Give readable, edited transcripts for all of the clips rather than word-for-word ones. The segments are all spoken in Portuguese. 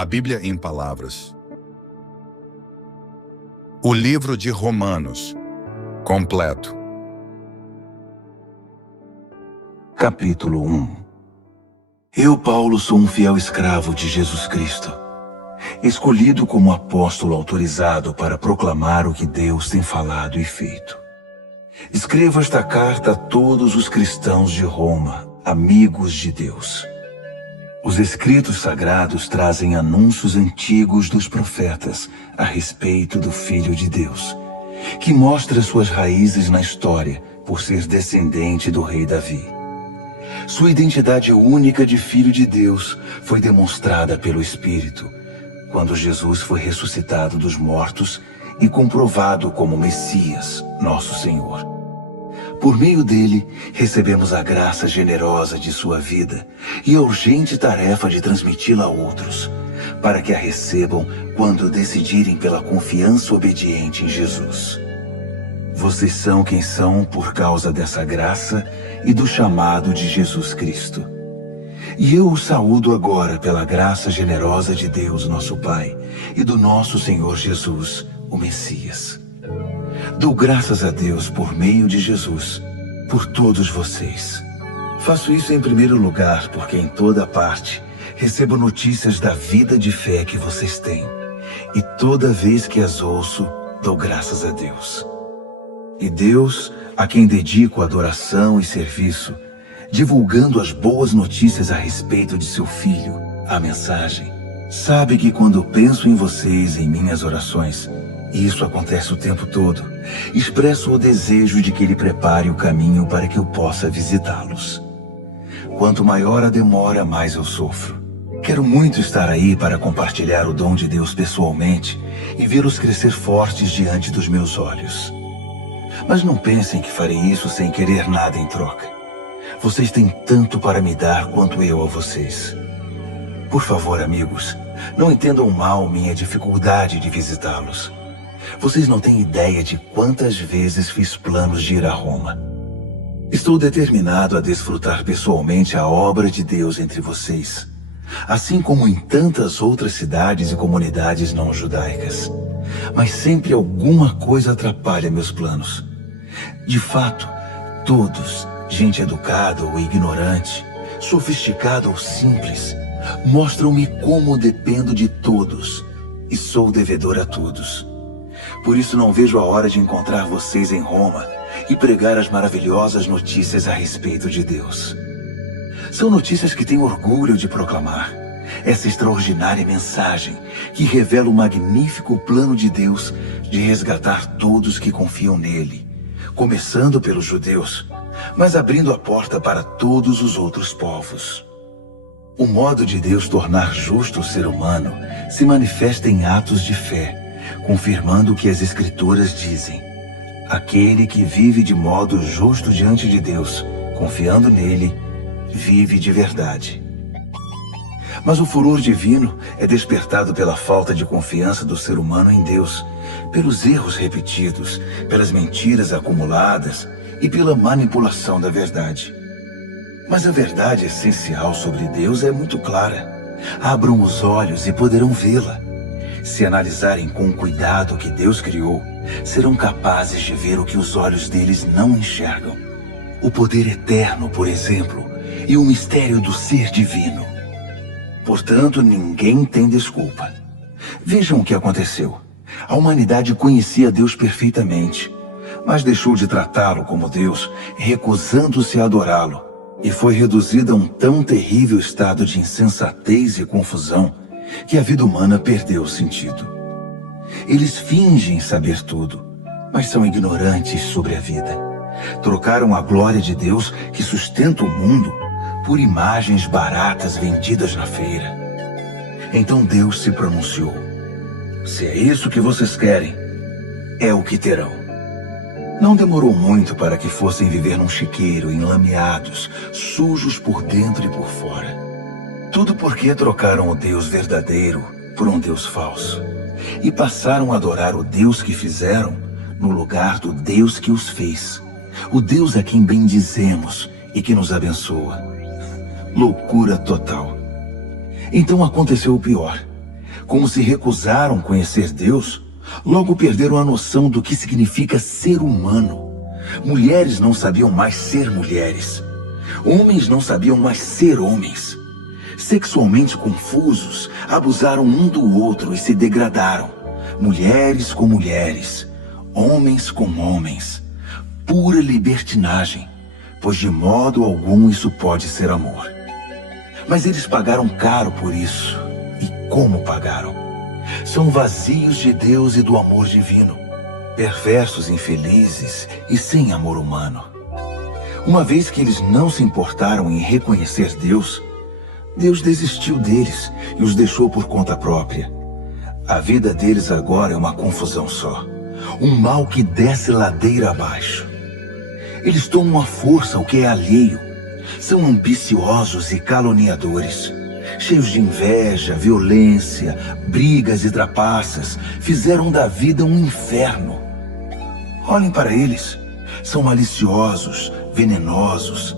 A Bíblia em Palavras. O livro de Romanos, completo. Capítulo 1. Eu, Paulo, sou um fiel escravo de Jesus Cristo, escolhido como apóstolo autorizado para proclamar o que Deus tem falado e feito. Escrevo esta carta a todos os cristãos de Roma, amigos de Deus. Os escritos sagrados trazem anúncios antigos dos profetas a respeito do Filho de Deus, que mostra suas raízes na história por ser descendente do rei Davi. Sua identidade única de Filho de Deus foi demonstrada pelo Espírito, quando Jesus foi ressuscitado dos mortos e comprovado como Messias, nosso Senhor. Por meio dele, recebemos a graça generosa de sua vida e a urgente tarefa de transmiti-la a outros, para que a recebam quando decidirem pela confiança obediente em Jesus. Vocês são quem são por causa dessa graça e do chamado de Jesus Cristo. E eu os saúdo agora pela graça generosa de Deus, nosso Pai, e do nosso Senhor Jesus, o Messias. Dou graças a Deus por meio de Jesus, por todos vocês. Faço isso em primeiro lugar porque em toda parte recebo notícias da vida de fé que vocês têm. E toda vez que as ouço, dou graças a Deus. E Deus, a quem dedico adoração e serviço, divulgando as boas notícias a respeito de seu Filho, a mensagem, sabe que quando penso em vocês em minhas orações, e isso acontece o tempo todo, expresso o desejo de que Ele prepare o caminho para que eu possa visitá-los. Quanto maior a demora, mais eu sofro. Quero muito estar aí para compartilhar o dom de Deus pessoalmente e vê-los crescer fortes diante dos meus olhos. Mas não pensem que farei isso sem querer nada em troca. Vocês têm tanto para me dar quanto eu a vocês. Por favor, amigos, não entendam mal minha dificuldade de visitá-los. Vocês não têm ideia de quantas vezes fiz planos de ir a Roma. Estou determinado a desfrutar pessoalmente a obra de Deus entre vocês, assim como em tantas outras cidades e comunidades não judaicas. Mas sempre alguma coisa atrapalha meus planos. De fato, todos, gente educada ou ignorante, sofisticada ou simples, mostram-me como dependo de todos e sou devedor a todos. Por isso não vejo a hora de encontrar vocês em Roma e pregar as maravilhosas notícias a respeito de Deus. São notícias que tenho orgulho de proclamar. Essa extraordinária mensagem que revela o magnífico plano de Deus de resgatar todos que confiam nele, começando pelos judeus, mas abrindo a porta para todos os outros povos. O modo de Deus tornar justo o ser humano se manifesta em atos de fé, confirmando o que as Escrituras dizem. Aquele que vive de modo justo diante de Deus, confiando nele, vive de verdade. Mas o furor divino é despertado pela falta de confiança do ser humano em Deus, pelos erros repetidos, pelas mentiras acumuladas e pela manipulação da verdade. Mas a verdade essencial sobre Deus é muito clara. Abram os olhos e poderão vê-la. Se analisarem com cuidado o que Deus criou, serão capazes de ver o que os olhos deles não enxergam. O poder eterno, por exemplo, e o mistério do ser divino. Portanto, ninguém tem desculpa. Vejam o que aconteceu. A humanidade conhecia Deus perfeitamente, mas deixou de tratá-lo como Deus, recusando-se a adorá-lo, e foi reduzida a um tão terrível estado de insensatez e confusão que a vida humana perdeu o sentido. Eles fingem saber tudo, mas são ignorantes sobre a vida. Trocaram a glória de Deus que sustenta o mundo por imagens baratas vendidas na feira. Então Deus se pronunciou. Se é isso que vocês querem, é o que terão. Não demorou muito para que fossem viver num chiqueiro, enlameados, sujos por dentro e por fora. Tudo porque trocaram o Deus verdadeiro por um Deus falso e passaram a adorar o Deus que fizeram no lugar do Deus que os fez, o Deus a quem bendizemos e que nos abençoa. Loucura total. Então aconteceu o pior. Como se recusaram conhecer Deus, logo perderam a noção do que significa ser humano. Mulheres não sabiam mais ser mulheres. Homens não sabiam mais ser homens. Sexualmente confusos, abusaram um do outro e se degradaram. Mulheres com mulheres, homens com homens. Pura libertinagem, pois de modo algum isso pode ser amor. Mas eles pagaram caro por isso. E como pagaram? São vazios de Deus e do amor divino, perversos, infelizes e sem amor humano. Uma vez que eles não se importaram em reconhecer Deus, Deus desistiu deles e os deixou por conta própria. A vida deles agora é uma confusão só, um mal que desce ladeira abaixo. Eles tomam à força o que é alheio, são ambiciosos e caluniadores, cheios de inveja, violência, brigas e trapaças, fizeram da vida um inferno. Olhem para eles, são maliciosos, venenosos,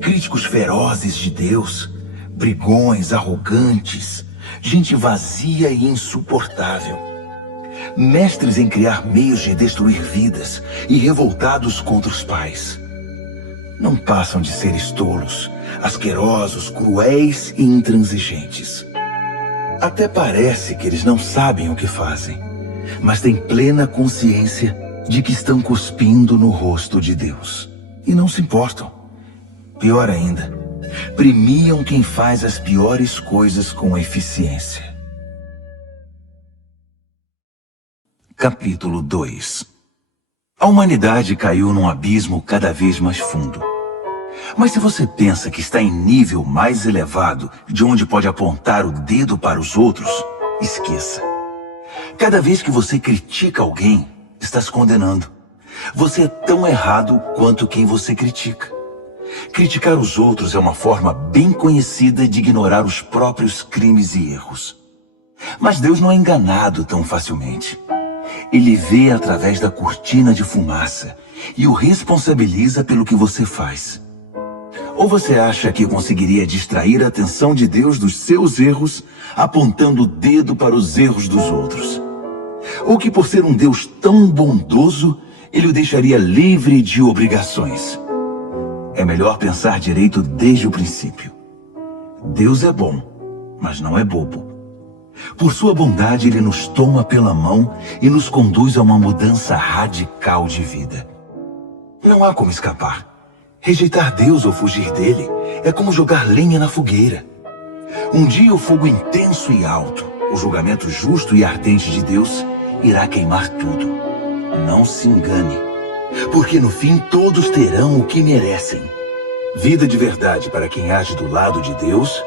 críticos ferozes de Deus, brigões, arrogantes, gente vazia e insuportável. Mestres em criar meios de destruir vidas e revoltados contra os pais. Não passam de seres tolos, asquerosos, cruéis e intransigentes. Até parece que eles não sabem o que fazem, mas têm plena consciência de que estão cuspindo no rosto de Deus. E não se importam. Pior ainda, premiam quem faz as piores coisas com eficiência. Capítulo 2. A humanidade caiu num abismo cada vez mais fundo. Mas se você pensa que está em nível mais elevado, de onde pode apontar o dedo para os outros, esqueça. Cada vez que você critica alguém, está se condenando. Você é tão errado quanto quem você critica. Criticar os outros é uma forma bem conhecida de ignorar os próprios crimes e erros. Mas Deus não é enganado tão facilmente. Ele vê através da cortina de fumaça e o responsabiliza pelo que você faz. Ou você acha que conseguiria distrair a atenção de Deus dos seus erros, apontando o dedo para os erros dos outros? Ou que por ser um Deus tão bondoso, Ele o deixaria livre de obrigações? É melhor pensar direito desde o princípio. Deus é bom, mas não é bobo. Por sua bondade, Ele nos toma pela mão e nos conduz a uma mudança radical de vida. Não há como escapar. Rejeitar Deus ou fugir dele é como jogar lenha na fogueira. Um dia o fogo intenso e alto, o julgamento justo e ardente de Deus, irá queimar tudo. Não se engane, porque no fim todos terão o que merecem. Vida de verdade para quem age do lado de Deus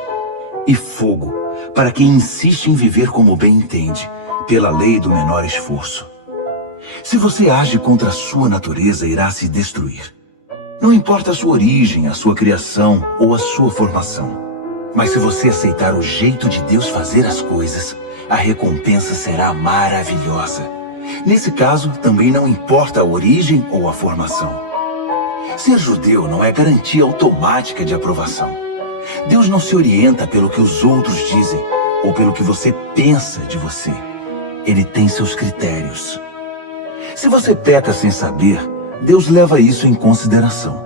e fogo para quem insiste em viver como bem entende, pela lei do menor esforço. Se você age contra a sua natureza, irá se destruir. Não importa a sua origem, a sua criação ou a sua formação. Mas se você aceitar o jeito de Deus fazer as coisas, a recompensa será maravilhosa. Nesse caso, também não importa a origem ou a formação. Ser judeu não é garantia automática de aprovação. Deus não se orienta pelo que os outros dizem ou pelo que você pensa de você. Ele tem seus critérios. Se você peca sem saber, Deus leva isso em consideração.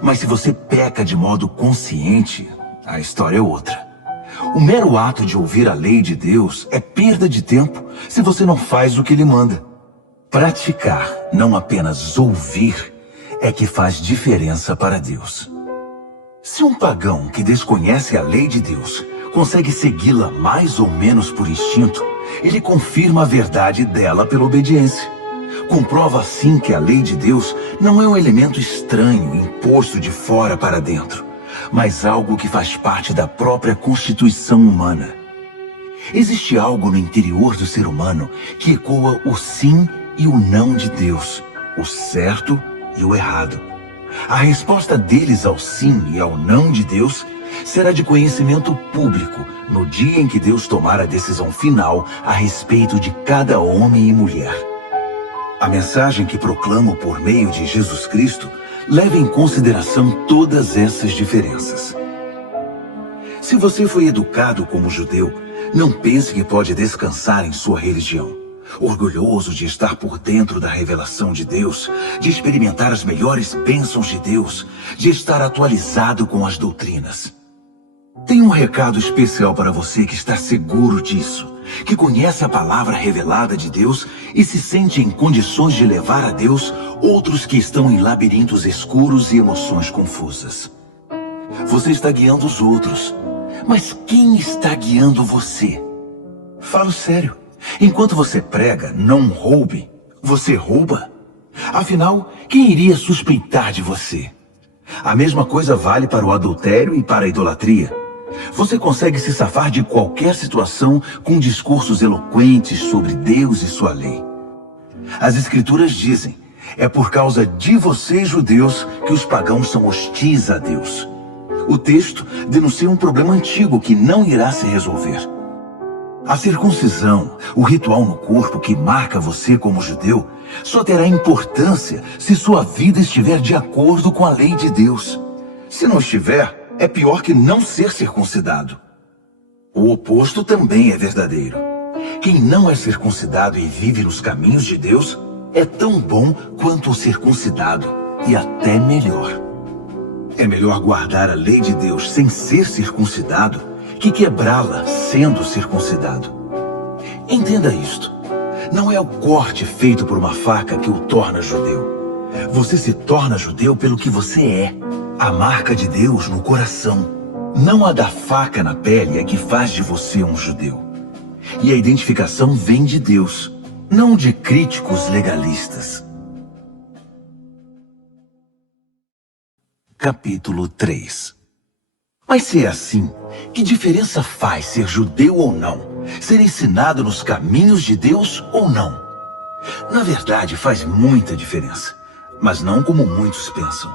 Mas se você peca de modo consciente, a história é outra. O mero ato de ouvir a lei de Deus é perda de tempo se você não faz o que Ele manda. Praticar, não apenas ouvir, é que faz diferença para Deus. Se um pagão que desconhece a lei de Deus consegue segui-la mais ou menos por instinto, ele confirma a verdade dela pela obediência. Comprova assim que a lei de Deus não é um elemento estranho, imposto de fora para dentro, mas algo que faz parte da própria constituição humana. Existe algo no interior do ser humano que ecoa o sim e o não de Deus, o certo e o errado. A resposta deles ao sim e ao não de Deus será de conhecimento público no dia em que Deus tomar a decisão final a respeito de cada homem e mulher. A mensagem que proclamo por meio de Jesus Cristo leva em consideração todas essas diferenças. Se você foi educado como judeu, não pense que pode descansar em sua religião. Orgulhoso de estar por dentro da revelação de Deus, de experimentar as melhores bênçãos de Deus, de estar atualizado com as doutrinas. Tenho um recado especial para você que está seguro disso, que conhece a palavra revelada de Deus e se sente em condições de levar a Deus outros que estão em labirintos escuros e emoções confusas. Você está guiando os outros, mas quem está guiando você? Falo sério. Enquanto você prega, não roube, você rouba? Afinal, quem iria suspeitar de você? A mesma coisa vale para o adultério e para a idolatria. Você consegue se safar de qualquer situação com discursos eloquentes sobre Deus e sua lei. As Escrituras dizem, é por causa de vocês, judeus, que os pagãos são hostis a Deus. O texto denuncia um problema antigo que não irá se resolver. A circuncisão, o ritual no corpo que marca você como judeu, só terá importância se sua vida estiver de acordo com a lei de Deus. Se não estiver, é pior que não ser circuncidado. O oposto também é verdadeiro. Quem não é circuncidado e vive nos caminhos de Deus é tão bom quanto o circuncidado, e até melhor. É melhor guardar a lei de Deus sem ser circuncidado que quebrá-la sendo circuncidado. Entenda isto. Não é o corte feito por uma faca que o torna judeu. Você se torna judeu pelo que você é. A marca de Deus no coração. Não a da faca na pele é que faz de você um judeu. E a identificação vem de Deus, não de críticos legalistas. Capítulo 3. Mas se é assim, que diferença faz ser judeu ou não? Ser ensinado nos caminhos de Deus ou não? Na verdade, faz muita diferença, mas não como muitos pensam.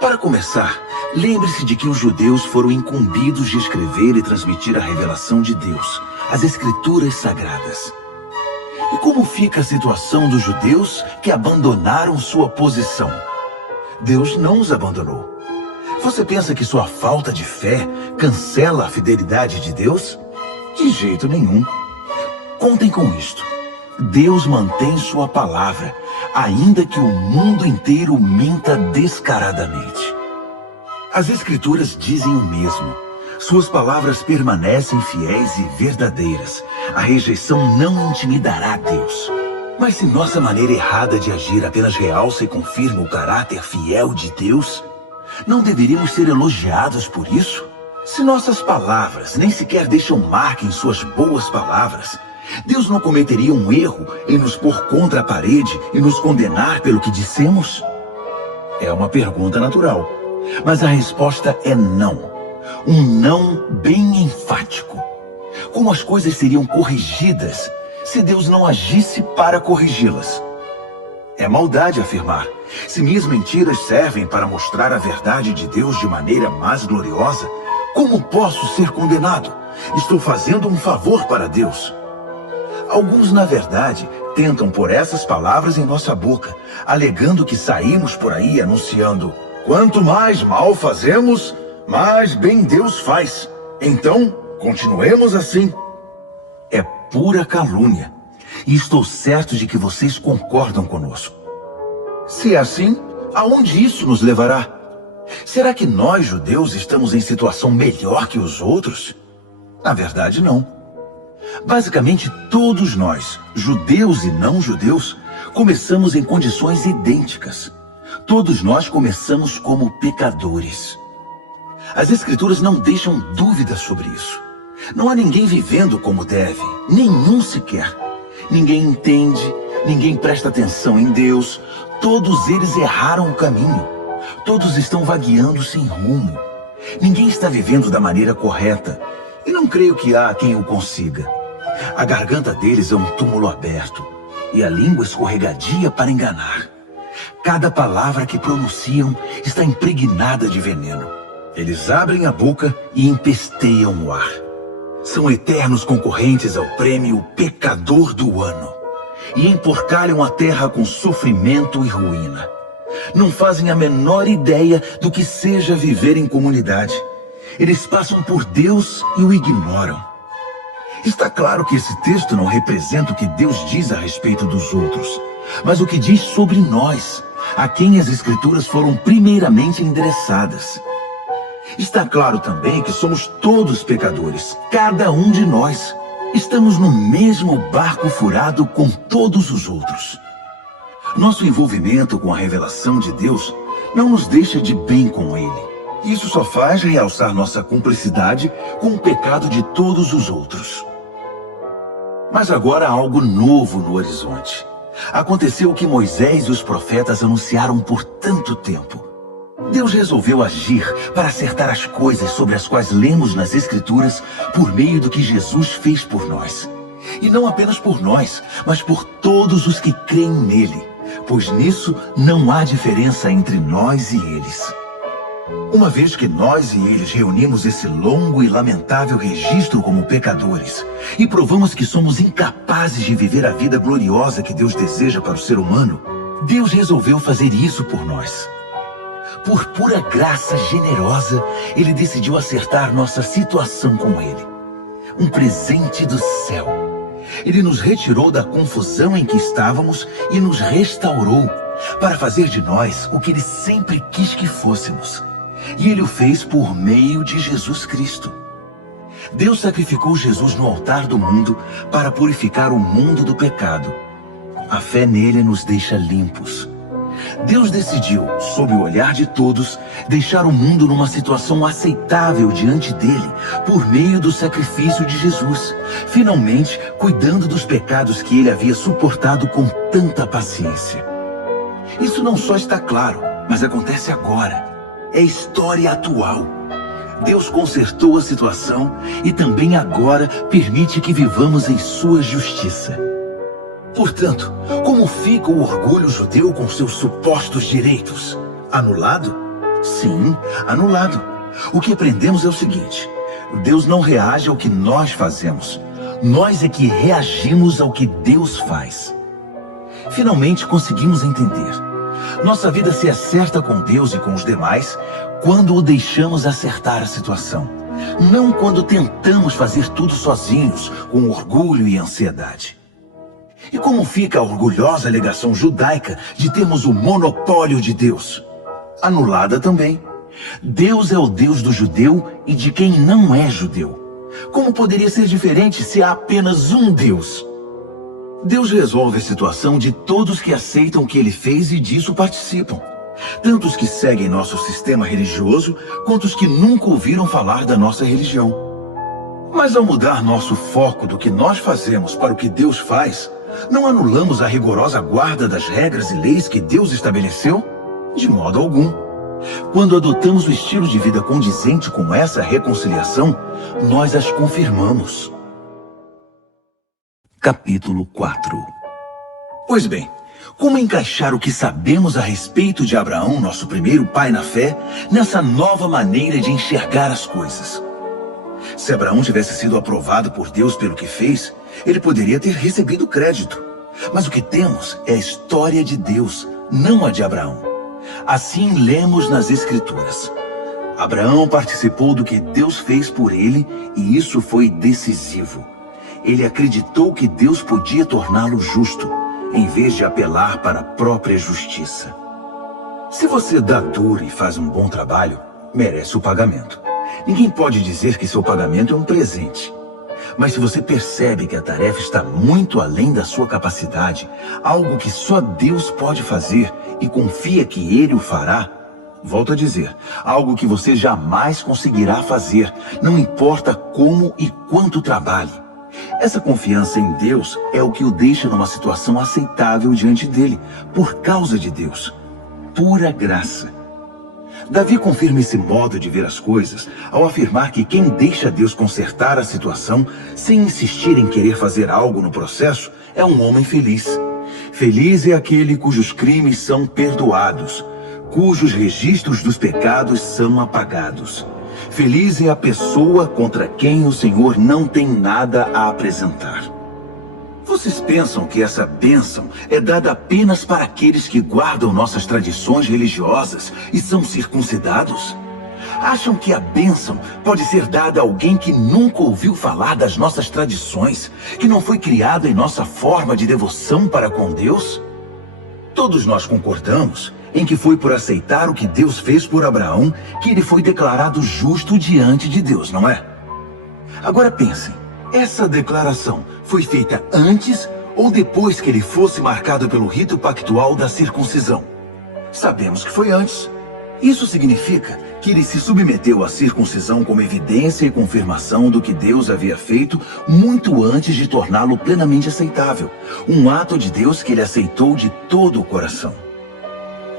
Para começar, lembre-se de que os judeus foram incumbidos de escrever e transmitir a revelação de Deus, as Escrituras Sagradas. E como fica a situação dos judeus que abandonaram sua posição? Deus não os abandonou. Você pensa que sua falta de fé cancela a fidelidade de Deus? De jeito nenhum. Contem com isto. Deus mantém sua palavra, ainda que o mundo inteiro minta descaradamente. As Escrituras dizem o mesmo. Suas palavras permanecem fiéis e verdadeiras. A rejeição não intimidará Deus. Mas se nossa maneira errada de agir apenas realça e confirma o caráter fiel de Deus, não deveríamos ser elogiados por isso? Se nossas palavras nem sequer deixam marca em suas boas palavras, Deus não cometeria um erro em nos pôr contra a parede e nos condenar pelo que dissemos? É uma pergunta natural, mas a resposta é não. Um não bem enfático. Como as coisas seriam corrigidas se Deus não agisse para corrigi-las? É maldade afirmar: se minhas mentiras servem para mostrar a verdade de Deus de maneira mais gloriosa, como posso ser condenado? Estou fazendo um favor para Deus. Alguns, na verdade, tentam pôr essas palavras em nossa boca, alegando que saímos por aí anunciando: quanto mais mal fazemos, mais bem Deus faz. Então, continuemos assim. É pura calúnia. E estou certo de que vocês concordam conosco. Se é assim, aonde isso nos levará? Será que nós, judeus, estamos em situação melhor que os outros? Na verdade, não. Basicamente, todos nós, judeus e não judeus, começamos em condições idênticas. Todos nós começamos como pecadores. As Escrituras não deixam dúvidas sobre isso. Não há ninguém vivendo como deve, nenhum sequer. Ninguém entende, ninguém presta atenção em Deus. Todos eles erraram o caminho. Todos estão vagueando sem rumo. Ninguém está vivendo da maneira correta. E não creio que há quem o consiga. A garganta deles é um túmulo aberto, e a língua escorregadia para enganar. Cada palavra que pronunciam está impregnada de veneno. Eles abrem a boca e empesteiam o ar. São eternos concorrentes ao prêmio Pecador do Ano. E emporcalham a terra com sofrimento e ruína. Não fazem a menor ideia do que seja viver em comunidade. Eles passam por Deus e o ignoram. Está claro que esse texto não representa o que Deus diz a respeito dos outros, mas o que diz sobre nós, a quem as Escrituras foram primeiramente endereçadas. Está claro também que somos todos pecadores, cada um de nós. Estamos no mesmo barco furado com todos os outros. Nosso envolvimento com a revelação de Deus não nos deixa de bem com Ele. Isso só faz realçar nossa cumplicidade com o pecado de todos os outros. Mas agora há algo novo no horizonte. Aconteceu o que Moisés e os profetas anunciaram por tanto tempo. Deus resolveu agir para acertar as coisas sobre as quais lemos nas Escrituras por meio do que Jesus fez por nós. E não apenas por nós, mas por todos os que creem nele, pois nisso não há diferença entre nós e eles. Uma vez que nós e eles reunimos esse longo e lamentável registro como pecadores e provamos que somos incapazes de viver a vida gloriosa que Deus deseja para o ser humano, Deus resolveu fazer isso por nós. Por pura graça generosa, Ele decidiu acertar nossa situação com Ele. Um presente do céu. Ele nos retirou da confusão em que estávamos e nos restaurou para fazer de nós o que Ele sempre quis que fôssemos. E Ele o fez por meio de Jesus Cristo. Deus sacrificou Jesus no altar do mundo para purificar o mundo do pecado. A fé nele nos deixa limpos. Deus decidiu, sob o olhar de todos, deixar o mundo numa situação aceitável diante dele, por meio do sacrifício de Jesus, finalmente cuidando dos pecados que ele havia suportado com tanta paciência. Isso não só está claro, mas acontece agora. É história atual. Deus consertou a situação e também agora permite que vivamos em sua justiça. Portanto, como fica o orgulho judeu com seus supostos direitos? Anulado? Sim, anulado. O que aprendemos é o seguinte: Deus não reage ao que nós fazemos. Nós é que reagimos ao que Deus faz. Finalmente conseguimos entender. Nossa vida se acerta com Deus e com os demais quando o deixamos acertar a situação. Não quando tentamos fazer tudo sozinhos, com orgulho e ansiedade. E como fica a orgulhosa alegação judaica de termos o monopólio de Deus? Anulada também. Deus é o Deus do judeu e de quem não é judeu. Como poderia ser diferente se há apenas um Deus? Deus resolve a situação de todos que aceitam o que Ele fez e disso participam. Tanto os que seguem nosso sistema religioso, quanto os que nunca ouviram falar da nossa religião. Mas ao mudar nosso foco do que nós fazemos para o que Deus faz, não anulamos a rigorosa guarda das regras e leis que Deus estabeleceu? De modo algum. Quando adotamos o estilo de vida condizente com essa reconciliação, nós as confirmamos. Capítulo 4. Pois bem, como encaixar o que sabemos a respeito de Abraão, nosso primeiro pai na fé, nessa nova maneira de enxergar as coisas? Se Abraão tivesse sido aprovado por Deus pelo que fez, ele poderia ter recebido crédito. Mas o que temos é a história de Deus, não a de Abraão. Assim lemos nas Escrituras. Abraão participou do que Deus fez por ele e isso foi decisivo. Ele acreditou que Deus podia torná-lo justo, em vez de apelar para a própria justiça. Se você dá duro e faz um bom trabalho, merece o pagamento. Ninguém pode dizer que seu pagamento é um presente. Mas se você percebe que a tarefa está muito além da sua capacidade, algo que só Deus pode fazer e confia que Ele o fará, volto a dizer, algo que você jamais conseguirá fazer, não importa como e quanto trabalhe. Essa confiança em Deus é o que o deixa numa situação aceitável diante dele, por causa de Deus. Pura graça. Davi confirma esse modo de ver as coisas ao afirmar que quem deixa Deus consertar a situação sem insistir em querer fazer algo no processo é um homem feliz. Feliz é aquele cujos crimes são perdoados, cujos registros dos pecados são apagados. Feliz é a pessoa contra quem o Senhor não tem nada a apresentar. Vocês pensam que essa bênção é dada apenas para aqueles que guardam nossas tradições religiosas e são circuncidados? Acham que a bênção pode ser dada a alguém que nunca ouviu falar das nossas tradições, que não foi criado em nossa forma de devoção para com Deus? Todos nós concordamos em que foi por aceitar o que Deus fez por Abraão que ele foi declarado justo diante de Deus, não é? Agora pensem, essa declaração foi feita antes ou depois que ele fosse marcado pelo rito pactual da circuncisão? Sabemos que foi antes. Isso significa que ele se submeteu à circuncisão como evidência e confirmação do que Deus havia feito muito antes de torná-lo plenamente aceitável. Um ato de Deus que ele aceitou de todo o coração.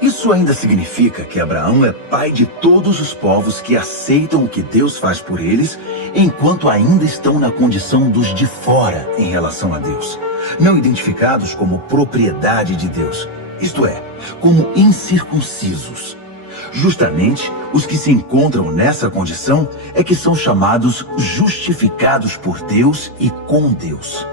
Isso ainda significa que Abraão é pai de todos os povos que aceitam o que Deus faz por eles, enquanto ainda estão na condição dos de fora em relação a Deus, não identificados como propriedade de Deus, isto é, como incircuncisos. Justamente, os que se encontram nessa condição é que são chamados justificados por Deus e com Deus.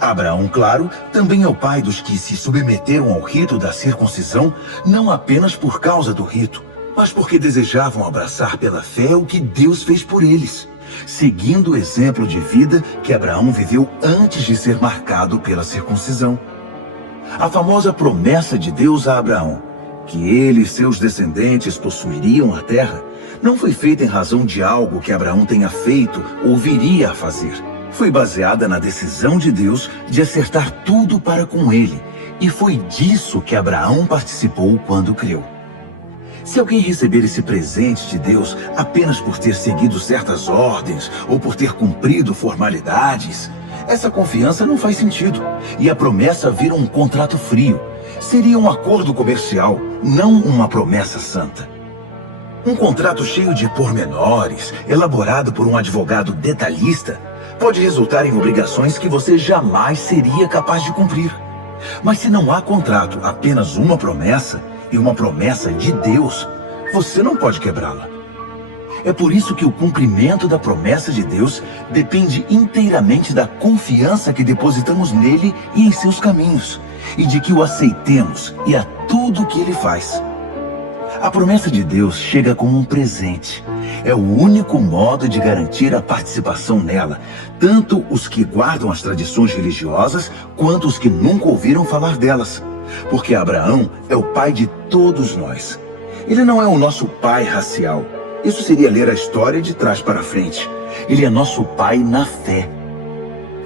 Abraão, claro, também é o pai dos que se submeteram ao rito da circuncisão, não apenas por causa do rito, mas porque desejavam abraçar pela fé o que Deus fez por eles, seguindo o exemplo de vida que Abraão viveu antes de ser marcado pela circuncisão. A famosa promessa de Deus a Abraão, que ele e seus descendentes possuiriam a terra, não foi feita em razão de algo que Abraão tenha feito ou viria a fazer. Foi baseada na decisão de Deus de acertar tudo para com ele, e foi disso que Abraão participou quando creu. Se alguém receber esse presente de Deus apenas por ter seguido certas ordens ou por ter cumprido formalidades, essa confiança não faz sentido, e a promessa vira um contrato frio. Seria um acordo comercial, não uma promessa santa. Um contrato cheio de pormenores, elaborado por um advogado detalhista, pode resultar em obrigações que você jamais seria capaz de cumprir. Mas se não há contrato, apenas uma promessa, e uma promessa de Deus, você não pode quebrá-la. É por isso que o cumprimento da promessa de Deus depende inteiramente da confiança que depositamos nele e em seus caminhos, e de que o aceitemos e a tudo o que ele faz. A promessa de Deus chega como um presente. É o único modo de garantir a participação nela, tanto os que guardam as tradições religiosas, quanto os que nunca ouviram falar delas. Porque Abraão é o pai de todos nós. Ele não é o nosso pai racial. Isso seria ler a história de trás para frente. Ele é nosso pai na fé.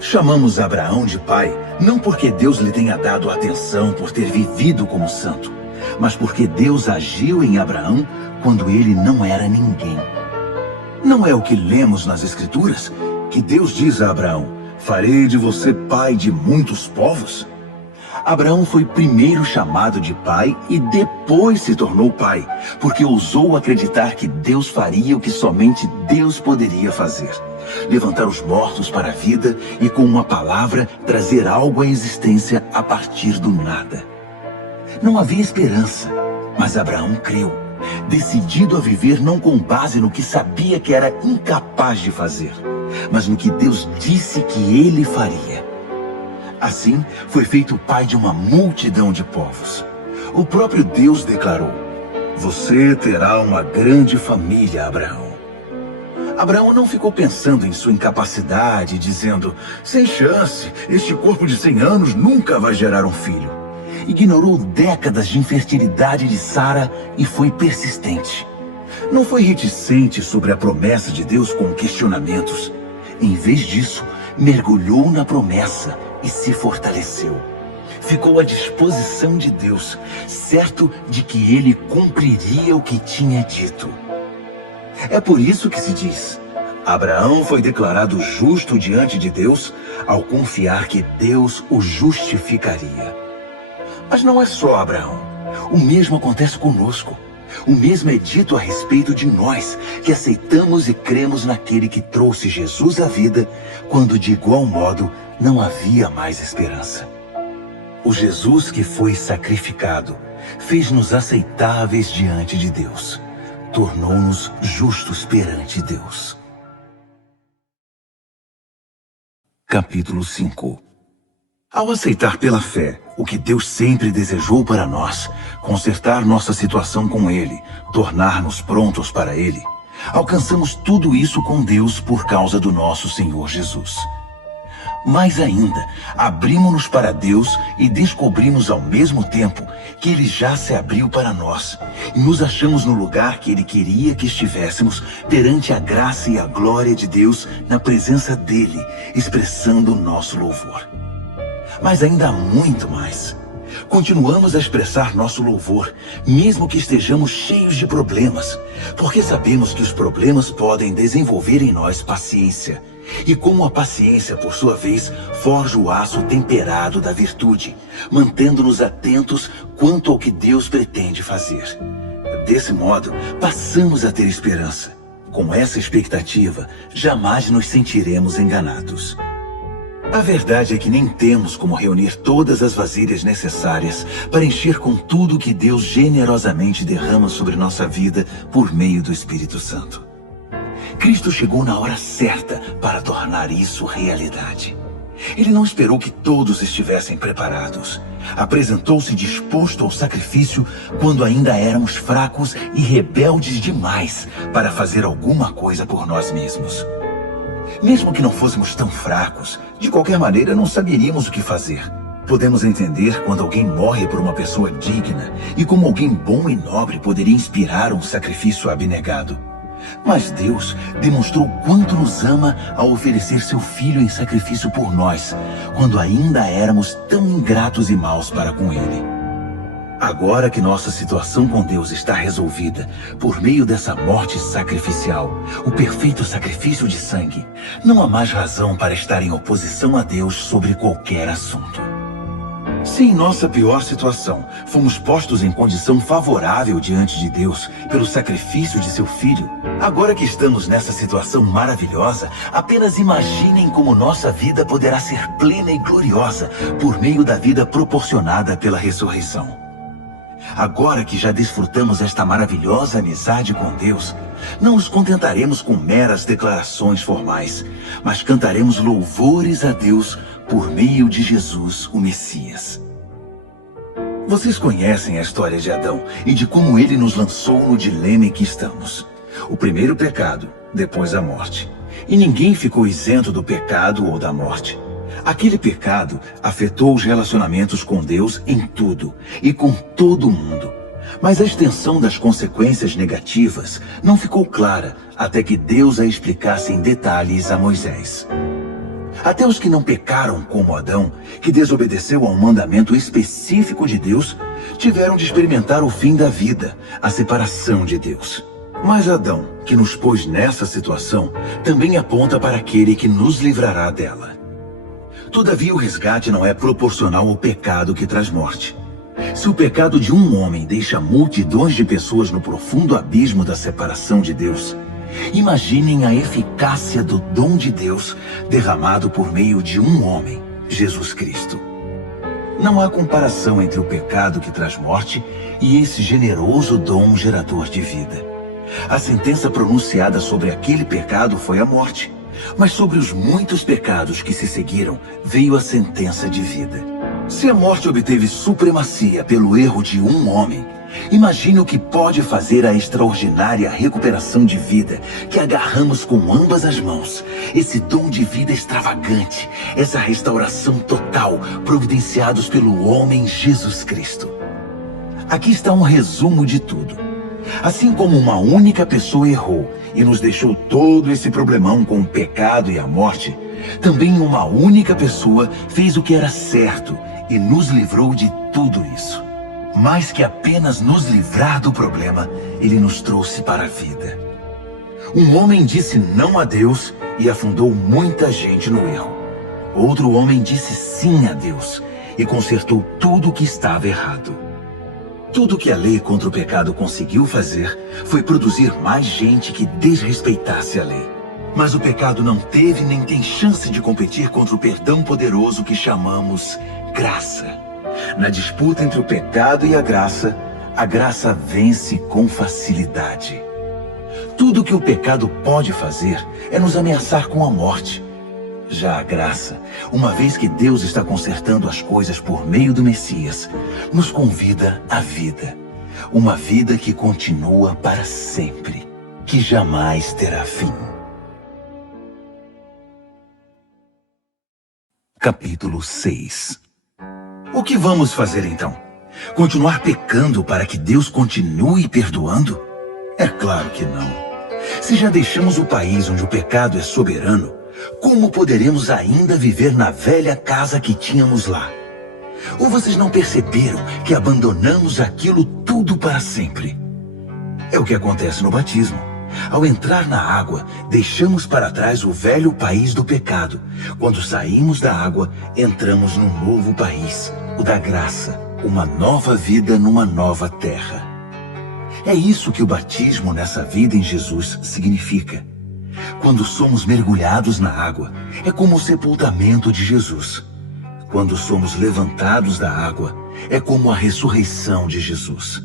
Chamamos Abraão de pai, não porque Deus lhe tenha dado atenção por ter vivido como santo, mas porque Deus agiu em Abraão quando ele não era ninguém. Não é o que lemos nas Escrituras? Que Deus diz a Abraão: farei de você pai de muitos povos? Abraão foi primeiro chamado de pai e depois se tornou pai, porque ousou acreditar que Deus faria o que somente Deus poderia fazer: levantar os mortos para a vida e, com uma palavra, trazer algo à existência a partir do nada. Não havia esperança, mas Abraão creu, decidido a viver não com base no que sabia que era incapaz de fazer, mas no que Deus disse que ele faria. Assim, foi feito pai de uma multidão de povos. O próprio Deus declarou: você terá uma grande família, Abraão. Abraão não ficou pensando em sua incapacidade, dizendo: sem chance, este corpo de 100 anos nunca vai gerar um filho. Ignorou décadas de infertilidade de Sara e foi persistente. Não foi reticente sobre a promessa de Deus com questionamentos. Em vez disso, mergulhou na promessa e se fortaleceu. Ficou à disposição de Deus, certo de que ele cumpriria o que tinha dito. É por isso que se diz: Abraão foi declarado justo diante de Deus ao confiar que Deus o justificaria. Mas não é só Abraão. O mesmo acontece conosco. O mesmo é dito a respeito de nós, que aceitamos e cremos naquele que trouxe Jesus à vida, quando de igual modo não havia mais esperança. O Jesus que foi sacrificado fez-nos aceitáveis diante de Deus. Tornou-nos justos perante Deus. Capítulo 5. Ao aceitar pela fé o que Deus sempre desejou para nós, consertar nossa situação com Ele, tornar-nos prontos para Ele, alcançamos tudo isso com Deus por causa do nosso Senhor Jesus. Mais ainda, abrimos-nos para Deus e descobrimos ao mesmo tempo que Ele já se abriu para nós e nos achamos no lugar que Ele queria que estivéssemos perante a graça e a glória de Deus na presença dEle, expressando o nosso louvor. Mas ainda há muito mais. Continuamos a expressar nosso louvor, mesmo que estejamos cheios de problemas, porque sabemos que os problemas podem desenvolver em nós paciência. E como a paciência, por sua vez, forja o aço temperado da virtude, mantendo-nos atentos quanto ao que Deus pretende fazer. Desse modo, passamos a ter esperança. Com essa expectativa, jamais nos sentiremos enganados. A verdade é que nem temos como reunir todas as vasilhas necessárias para encher com tudo que Deus generosamente derrama sobre nossa vida por meio do Espírito Santo. Cristo chegou na hora certa para tornar isso realidade. Ele não esperou que todos estivessem preparados. Apresentou-se disposto ao sacrifício quando ainda éramos fracos e rebeldes demais para fazer alguma coisa por nós mesmos. Mesmo que não fôssemos tão fracos, de qualquer maneira não saberíamos o que fazer. Podemos entender quando alguém morre por uma pessoa digna e como alguém bom e nobre poderia inspirar um sacrifício abnegado. Mas Deus demonstrou quanto nos ama ao oferecer seu Filho em sacrifício por nós, quando ainda éramos tão ingratos e maus para com Ele. Agora que nossa situação com Deus está resolvida por meio dessa morte sacrificial, o perfeito sacrifício de sangue, não há mais razão para estar em oposição a Deus sobre qualquer assunto. Se em nossa pior situação fomos postos em condição favorável diante de Deus pelo sacrifício de seu Filho, agora que estamos nessa situação maravilhosa, apenas imaginem como nossa vida poderá ser plena e gloriosa por meio da vida proporcionada pela ressurreição. Agora que já desfrutamos esta maravilhosa amizade com Deus, não nos contentaremos com meras declarações formais, mas cantaremos louvores a Deus por meio de Jesus, o Messias. Vocês conhecem a história de Adão e de como ele nos lançou no dilema em que estamos. O primeiro pecado, depois a morte. E ninguém ficou isento do pecado ou da morte. Aquele pecado afetou os relacionamentos com Deus em tudo e com todo mundo. Mas a extensão das consequências negativas não ficou clara até que Deus a explicasse em detalhes a Moisés. Até os que não pecaram como Adão, que desobedeceu a um mandamento específico de Deus, tiveram de experimentar o fim da vida, a separação de Deus. Mas Adão, que nos pôs nessa situação, também aponta para aquele que nos livrará dela. Todavia, o resgate não é proporcional ao pecado que traz morte. Se o pecado de um homem deixa multidões de pessoas no profundo abismo da separação de Deus, imaginem a eficácia do dom de Deus derramado por meio de um homem, Jesus Cristo. Não há comparação entre o pecado que traz morte e esse generoso dom gerador de vida. A sentença pronunciada sobre aquele pecado foi a morte, mas sobre os muitos pecados que se seguiram veio a sentença de vida. Se a morte obteve supremacia pelo erro de um homem, imagine o que pode fazer a extraordinária recuperação de vida que agarramos com ambas as mãos. Esse dom de vida extravagante, essa restauração total, providenciados pelo homem Jesus Cristo. Aqui está um resumo de tudo. Assim como uma única pessoa errou e nos deixou todo esse problemão com o pecado e a morte, também uma única pessoa fez o que era certo e nos livrou de tudo isso. Mais que apenas nos livrar do problema, ele nos trouxe para a vida. Um homem disse não a Deus e afundou muita gente no erro. Outro homem disse sim a Deus e consertou tudo o que estava errado. Tudo que a lei contra o pecado conseguiu fazer foi produzir mais gente que desrespeitasse a lei. Mas o pecado não teve nem tem chance de competir contra o perdão poderoso que chamamos graça. Na disputa entre o pecado e a graça vence com facilidade. Tudo que o pecado pode fazer é nos ameaçar com a morte. Já a graça, uma vez que Deus está consertando as coisas por meio do Messias, nos convida à vida. Uma vida que continua para sempre, que jamais terá fim. Capítulo 6. O que vamos fazer então? Continuar pecando para que Deus continue perdoando? É claro que não. Se já deixamos o país onde o pecado é soberano, como poderemos ainda viver na velha casa que tínhamos lá? Ou vocês não perceberam que abandonamos aquilo tudo para sempre? É o que acontece no batismo. Ao entrar na água, deixamos para trás o velho país do pecado. Quando saímos da água, entramos num novo país, o da graça, uma nova vida numa nova terra. É isso que o batismo nessa vida em Jesus significa. Quando somos mergulhados na água, é como o sepultamento de Jesus. Quando somos levantados da água, é como a ressurreição de Jesus.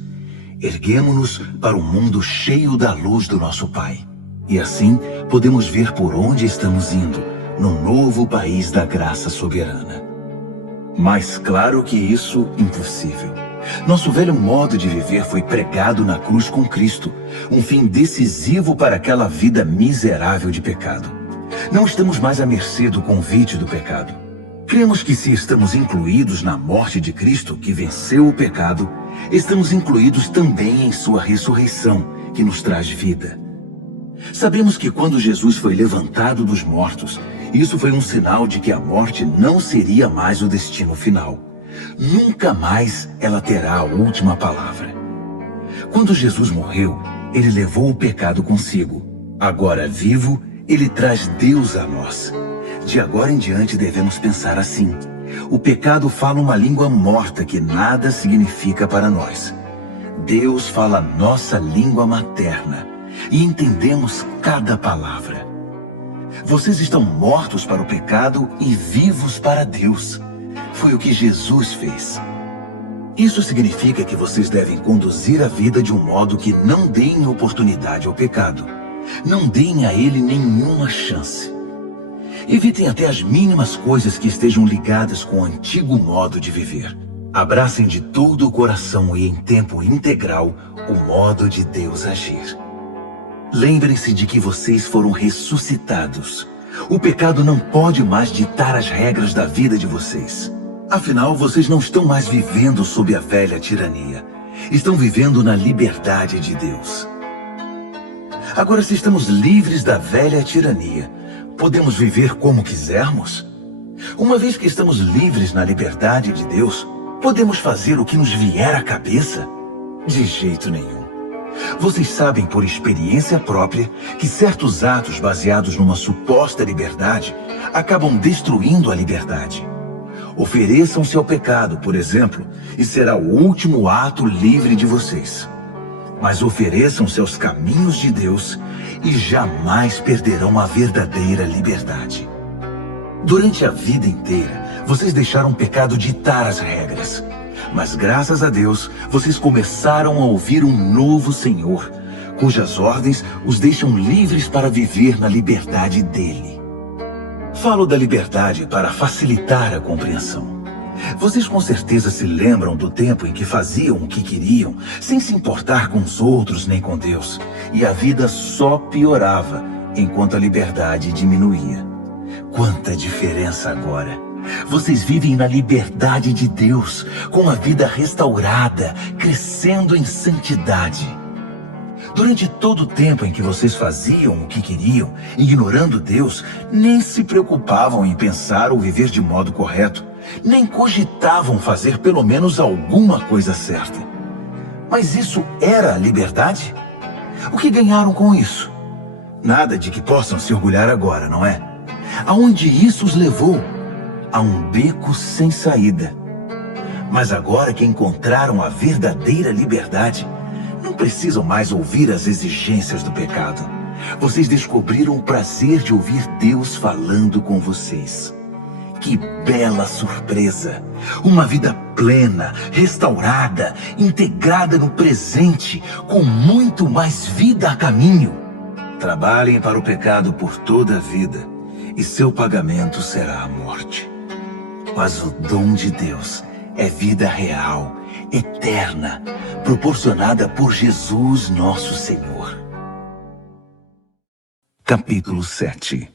Erguemo-nos para um mundo cheio da luz do nosso Pai. E assim, podemos ver por onde estamos indo, no novo país da graça soberana. Mas claro que isso é impossível. Nosso velho modo de viver foi pregado na cruz com Cristo, um fim decisivo para aquela vida miserável de pecado. Não estamos mais à mercê do convite do pecado. Cremos que se estamos incluídos na morte de Cristo, que venceu o pecado, estamos incluídos também em sua ressurreição, que nos traz vida. Sabemos que quando Jesus foi levantado dos mortos, isso foi um sinal de que a morte não seria mais o destino final. Nunca mais ela terá a última palavra. Quando Jesus morreu, ele levou o pecado consigo. Agora vivo, ele traz Deus a nós. De agora em diante devemos pensar assim: o pecado fala uma língua morta que nada significa para nós. Deus fala nossa língua materna e entendemos cada palavra. Vocês estão mortos para o pecado e vivos para Deus. Foi o que Jesus fez. Isso significa que vocês devem conduzir a vida de um modo que não deem oportunidade ao pecado. Não deem a ele nenhuma chance. Evitem até as mínimas coisas que estejam ligadas com o antigo modo de viver. Abracem de todo o coração e em tempo integral o modo de Deus agir. Lembrem-se de que vocês foram ressuscitados. O pecado não pode mais ditar as regras da vida de vocês. Afinal, vocês não estão mais vivendo sob a velha tirania. Estão vivendo na liberdade de Deus. Agora, se estamos livres da velha tirania, podemos viver como quisermos? Uma vez que estamos livres na liberdade de Deus, podemos fazer o que nos vier à cabeça? De jeito nenhum. Vocês sabem por experiência própria que certos atos baseados numa suposta liberdade acabam destruindo a liberdade. Ofereçam-se ao pecado, por exemplo, e será o último ato livre de vocês. Mas ofereçam-se aos caminhos de Deus e jamais perderão a verdadeira liberdade. Durante a vida inteira, vocês deixaram o pecado ditar as regras. Mas graças a Deus, vocês começaram a ouvir um novo Senhor, cujas ordens os deixam livres para viver na liberdade dele. Falo da liberdade para facilitar a compreensão. Vocês com certeza se lembram do tempo em que faziam o que queriam, sem se importar com os outros nem com Deus, e a vida só piorava, enquanto a liberdade diminuía. Quanta diferença agora! Vocês vivem na liberdade de Deus, com a vida restaurada, crescendo em santidade. Durante todo o tempo em que vocês faziam o que queriam, ignorando Deus, nem se preocupavam em pensar ou viver de modo correto, nem cogitavam fazer pelo menos alguma coisa certa. Mas isso era a liberdade? O que ganharam com isso? Nada de que possam se orgulhar agora, não é? Aonde isso os levou? A um beco sem saída. Mas agora que encontraram a verdadeira liberdade, não precisam mais ouvir as exigências do pecado. Vocês descobriram o prazer de ouvir Deus falando com vocês. Que bela surpresa! Uma vida plena, restaurada, integrada no presente, com muito mais vida a caminho. Trabalhem para o pecado por toda a vida. e seu pagamento será a morte. Mas o dom de Deus é vida real, eterna, proporcionada por Jesus nosso Senhor. Capítulo 7.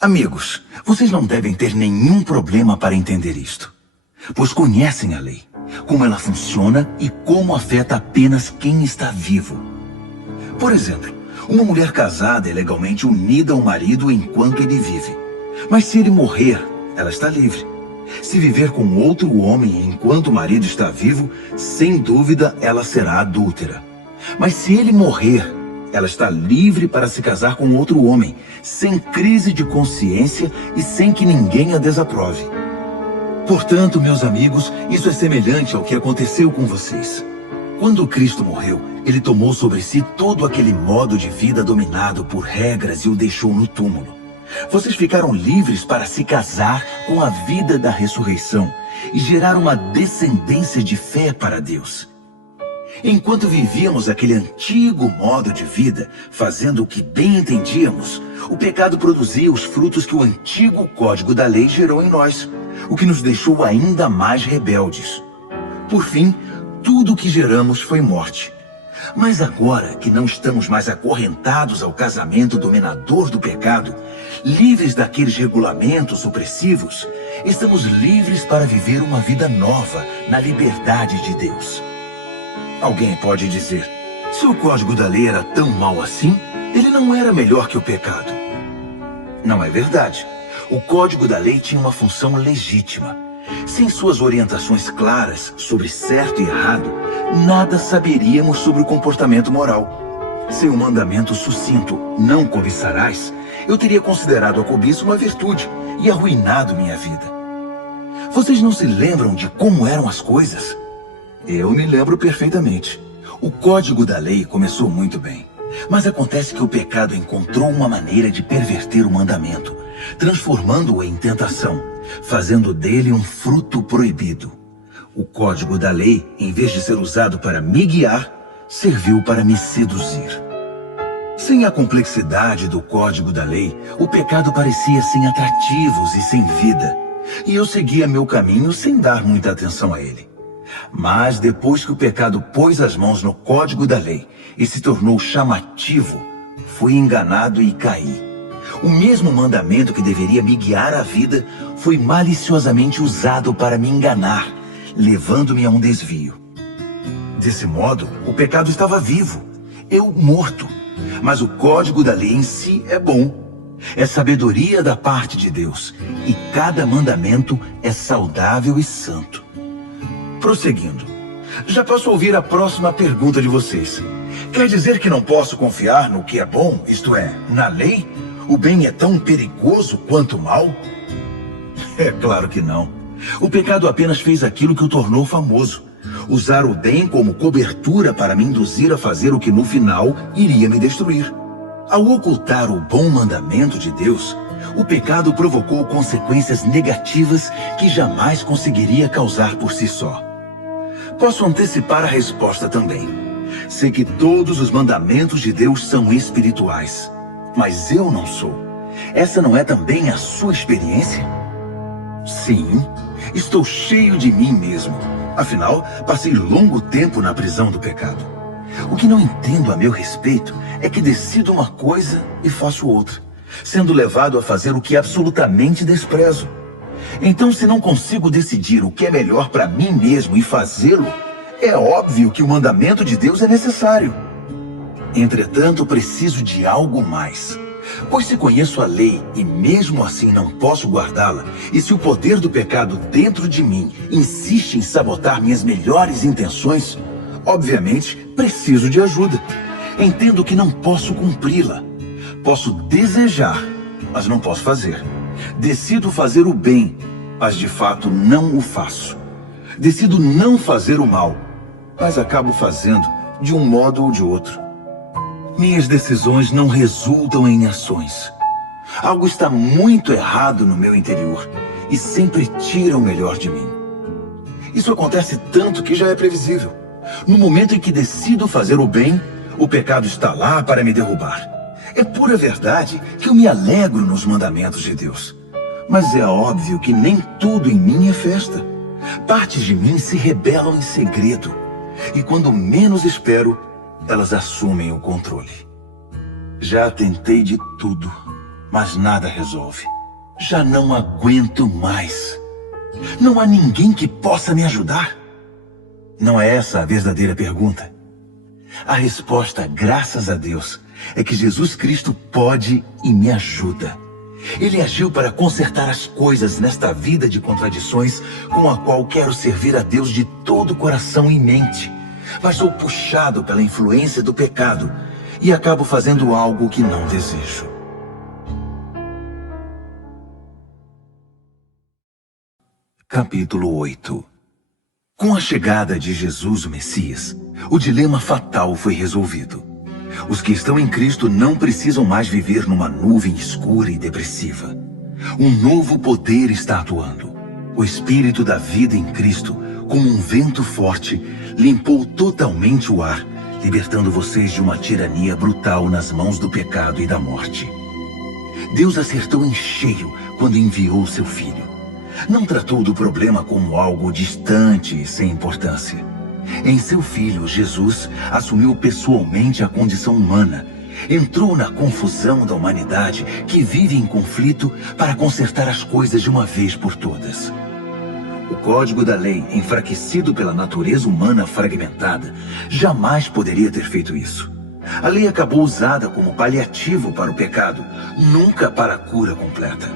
Amigos, vocês não devem ter nenhum problema para entender isto, pois conhecem a lei, como ela funciona e como afeta apenas quem está vivo. Por exemplo, uma mulher casada é legalmente unida ao marido enquanto ele vive. Mas se ele morrer, ela está livre. Se viver com outro homem enquanto o marido está vivo, sem dúvida ela será adúltera. Mas se ele morrer, ela está livre para se casar com outro homem, sem crise de consciência e sem que ninguém a desaprove. Portanto, meus amigos, isso é semelhante ao que aconteceu com vocês. Quando Cristo morreu, ele tomou sobre si todo aquele modo de vida dominado por regras e o deixou no túmulo. Vocês ficaram livres para se casar com a vida da ressurreição e gerar uma descendência de fé para Deus. Enquanto vivíamos aquele antigo modo de vida, fazendo o que bem entendíamos, o pecado produzia os frutos que o antigo código da lei gerou em nós, o que nos deixou ainda mais rebeldes. Por fim, tudo o que geramos foi morte. Mas agora que não estamos mais acorrentados ao casamento dominador do pecado, livres daqueles regulamentos opressivos, estamos livres para viver uma vida nova na liberdade de Deus. Alguém pode dizer, se o código da lei era tão mau assim, ele não era melhor que o pecado. Não é verdade. O código da lei tinha uma função legítima. Sem suas orientações claras sobre certo e errado, nada saberíamos sobre o comportamento moral. Sem o mandamento sucinto, não cobiçarás, eu teria considerado a cobiça uma virtude e arruinado minha vida. Vocês não se lembram de como eram as coisas? Eu me lembro perfeitamente. O código da lei começou muito bem. Mas acontece que o pecado encontrou uma maneira de perverter o mandamento, transformando-o em tentação, fazendo dele um fruto proibido. O código da lei, em vez de ser usado para me guiar, serviu para me seduzir. Sem a complexidade do código da lei, o pecado parecia sem atrativos e sem vida, e eu seguia meu caminho sem dar muita atenção a ele. Mas depois que o pecado pôs as mãos no código da lei e se tornou chamativo, fui enganado e caí. O mesmo mandamento que deveria me guiar à vida foi maliciosamente usado para me enganar, levando-me a um desvio. Desse modo, o pecado estava vivo, eu morto. Mas o código da lei em si é bom. É sabedoria da parte de Deus, e cada mandamento é saudável e santo. Prosseguindo, já posso ouvir a próxima pergunta de vocês. Quer dizer que não posso confiar no que é bom, isto é, na lei? O bem é tão perigoso quanto o mal? É claro que não. O pecado apenas fez aquilo que o tornou famoso. Usar o bem como cobertura para me induzir a fazer o que no final iria me destruir. Ao ocultar o bom mandamento de Deus, o pecado provocou consequências negativas que jamais conseguiria causar por si só. Posso antecipar a resposta também. Sei que todos os mandamentos de Deus são espirituais, mas eu não sou. Essa não é também a sua experiência? Sim, estou cheio de mim mesmo. Afinal, passei longo tempo na prisão do pecado. O que não entendo a meu respeito é que decido uma coisa e faço outra, sendo levado a fazer o que absolutamente desprezo. Então, se não consigo decidir o que é melhor para mim mesmo e fazê-lo, é óbvio que o mandamento de Deus é necessário. Entretanto, preciso de algo mais. Pois se conheço a lei e mesmo assim não posso guardá-la, e se o poder do pecado dentro de mim insiste em sabotar minhas melhores intenções, obviamente preciso de ajuda. Entendo que não posso cumpri-la. Posso desejar, mas não posso fazer. Decido fazer o bem, mas de fato não o faço. Decido não fazer o mal, mas acabo fazendo de um modo ou de outro. Minhas decisões não resultam em ações. Algo está muito errado no meu interior e sempre tira o melhor de mim. Isso acontece tanto que já é previsível. No momento em que decido fazer o bem, o pecado está lá para me derrubar. É pura verdade que eu me alegro nos mandamentos de Deus. Mas é óbvio que nem tudo em mim é festa. Partes de mim se rebelam em segredo. E quando menos espero, elas assumem o controle. Já tentei de tudo, mas nada resolve. Já não aguento mais. Não há ninguém que possa me ajudar? Não é essa a verdadeira pergunta? A resposta, graças a Deus, é que Jesus Cristo pode e me ajuda. Ele agiu para consertar as coisas nesta vida de contradições com a qual quero servir a Deus de todo o coração e mente. Mas sou puxado pela influência do pecado e acabo fazendo algo que não desejo. Capítulo 8. Com a chegada de Jesus, o Messias, o dilema fatal foi resolvido. Os que estão em Cristo não precisam mais viver numa nuvem escura e depressiva. Um novo poder está atuando. O Espírito da vida em Cristo, como um vento forte, limpou totalmente o ar, libertando vocês de uma tirania brutal nas mãos do pecado e da morte. Deus acertou em cheio quando enviou seu Filho. Não tratou do problema como algo distante e sem importância. Em seu Filho, Jesus assumiu pessoalmente a condição humana. Entrou na confusão da humanidade que vive em conflito para consertar as coisas de uma vez por todas. O código da lei, enfraquecido pela natureza humana fragmentada, jamais poderia ter feito isso. A lei acabou usada como paliativo para o pecado, nunca para a cura completa.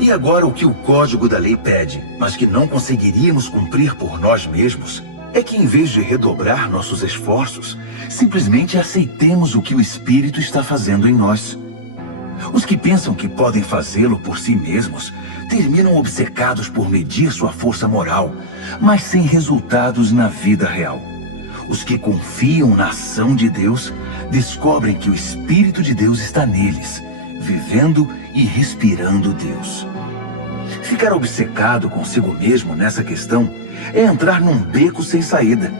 E agora o que o código da lei pede, mas que não conseguiríamos cumprir por nós mesmos, é que em vez de redobrar nossos esforços, simplesmente aceitemos o que o Espírito está fazendo em nós. Os que pensam que podem fazê-lo por si mesmos, terminam obcecados por medir sua força moral, mas sem resultados na vida real. Os que confiam na ação de Deus, descobrem que o Espírito de Deus está neles, vivendo e respirando Deus. Ficar obcecado consigo mesmo nessa questão é entrar num beco sem saída.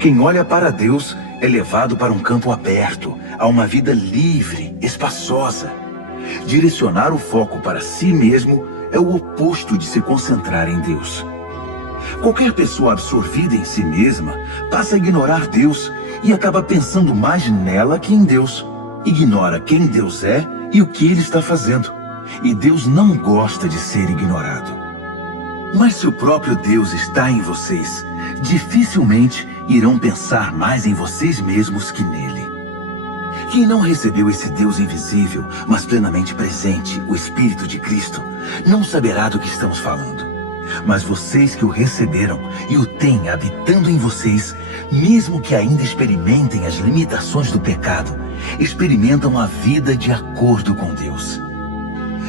Quem olha para Deus é levado para um campo aberto, a uma vida livre, espaçosa. Direcionar o foco para si mesmo é o oposto de se concentrar em Deus. Qualquer pessoa absorvida em si mesma passa a ignorar Deus e acaba pensando mais nela que em Deus. Ignora quem Deus é e o que Ele está fazendo. E Deus não gosta de ser ignorado. Mas se o próprio Deus está em vocês, dificilmente irão pensar mais em vocês mesmos que nele. Quem não recebeu esse Deus invisível, mas plenamente presente, o Espírito de Cristo, não saberá do que estamos falando. Mas vocês que o receberam e o têm habitando em vocês, mesmo que ainda experimentem as limitações do pecado, experimentam a vida de acordo com Deus.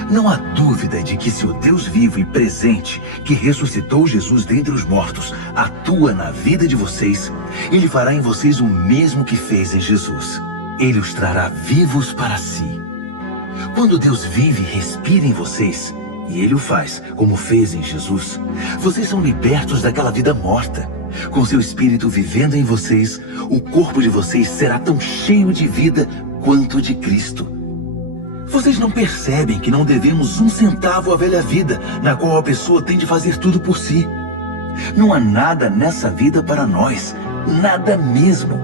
Não há dúvida de que se o Deus vivo e presente, que ressuscitou Jesus dentre os mortos, atua na vida de vocês, Ele fará em vocês o mesmo que fez em Jesus. Ele os trará vivos para si. Quando Deus vive e respira em vocês, e Ele o faz, como fez em Jesus, vocês são libertos daquela vida morta. Com seu Espírito vivendo em vocês, o corpo de vocês será tão cheio de vida quanto de Cristo. Vocês não percebem que não devemos um centavo à velha vida, na qual a pessoa tem de fazer tudo por si. Não há nada nessa vida para nós, nada mesmo.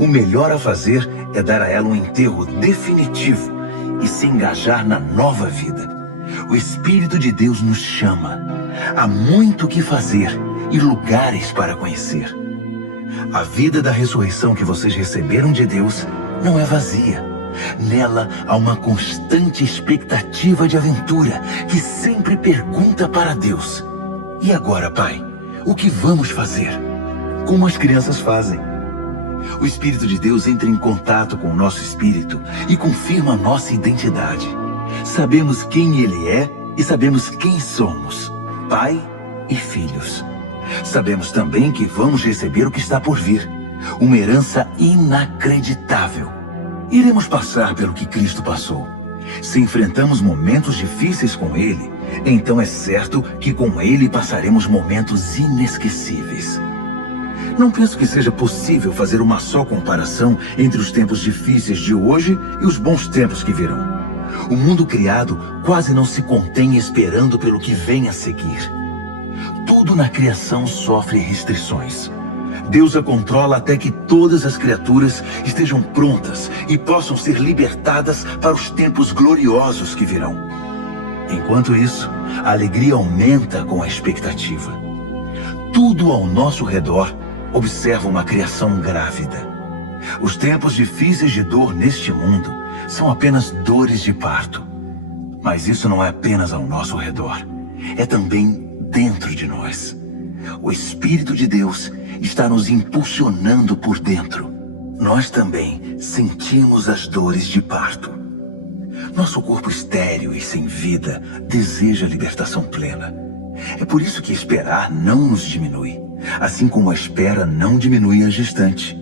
O melhor a fazer é dar a ela um enterro definitivo e se engajar na nova vida. O Espírito de Deus nos chama. Há muito o que fazer e lugares para conhecer. A vida da ressurreição que vocês receberam de Deus não é vazia. Nela há uma constante expectativa de aventura que sempre pergunta para Deus: e agora, Pai, o que vamos fazer? Como as crianças fazem. O Espírito de Deus entra em contato com o nosso espírito e confirma a nossa identidade. Sabemos quem Ele é e sabemos quem somos, Pai e filhos. Sabemos também que vamos receber o que está por vir, uma herança inacreditável. Iremos passar pelo que Cristo passou. Se enfrentamos momentos difíceis com Ele, então é certo que com Ele passaremos momentos inesquecíveis. Não penso que seja possível fazer uma só comparação entre os tempos difíceis de hoje e os bons tempos que virão. O mundo criado quase não se contém esperando pelo que vem a seguir. Tudo na criação sofre restrições. Deus a controla até que todas as criaturas estejam prontas e possam ser libertadas para os tempos gloriosos que virão. Enquanto isso, a alegria aumenta com a expectativa. Tudo ao nosso redor observa uma criação grávida. Os tempos difíceis de dor neste mundo são apenas dores de parto. Mas isso não é apenas ao nosso redor. É também dentro de nós. O Espírito de Deus está nos impulsionando por dentro. Nós também sentimos as dores de parto. Nosso corpo estéril e sem vida deseja libertação plena. É por isso que esperar não nos diminui, assim como a espera não diminui a gestante.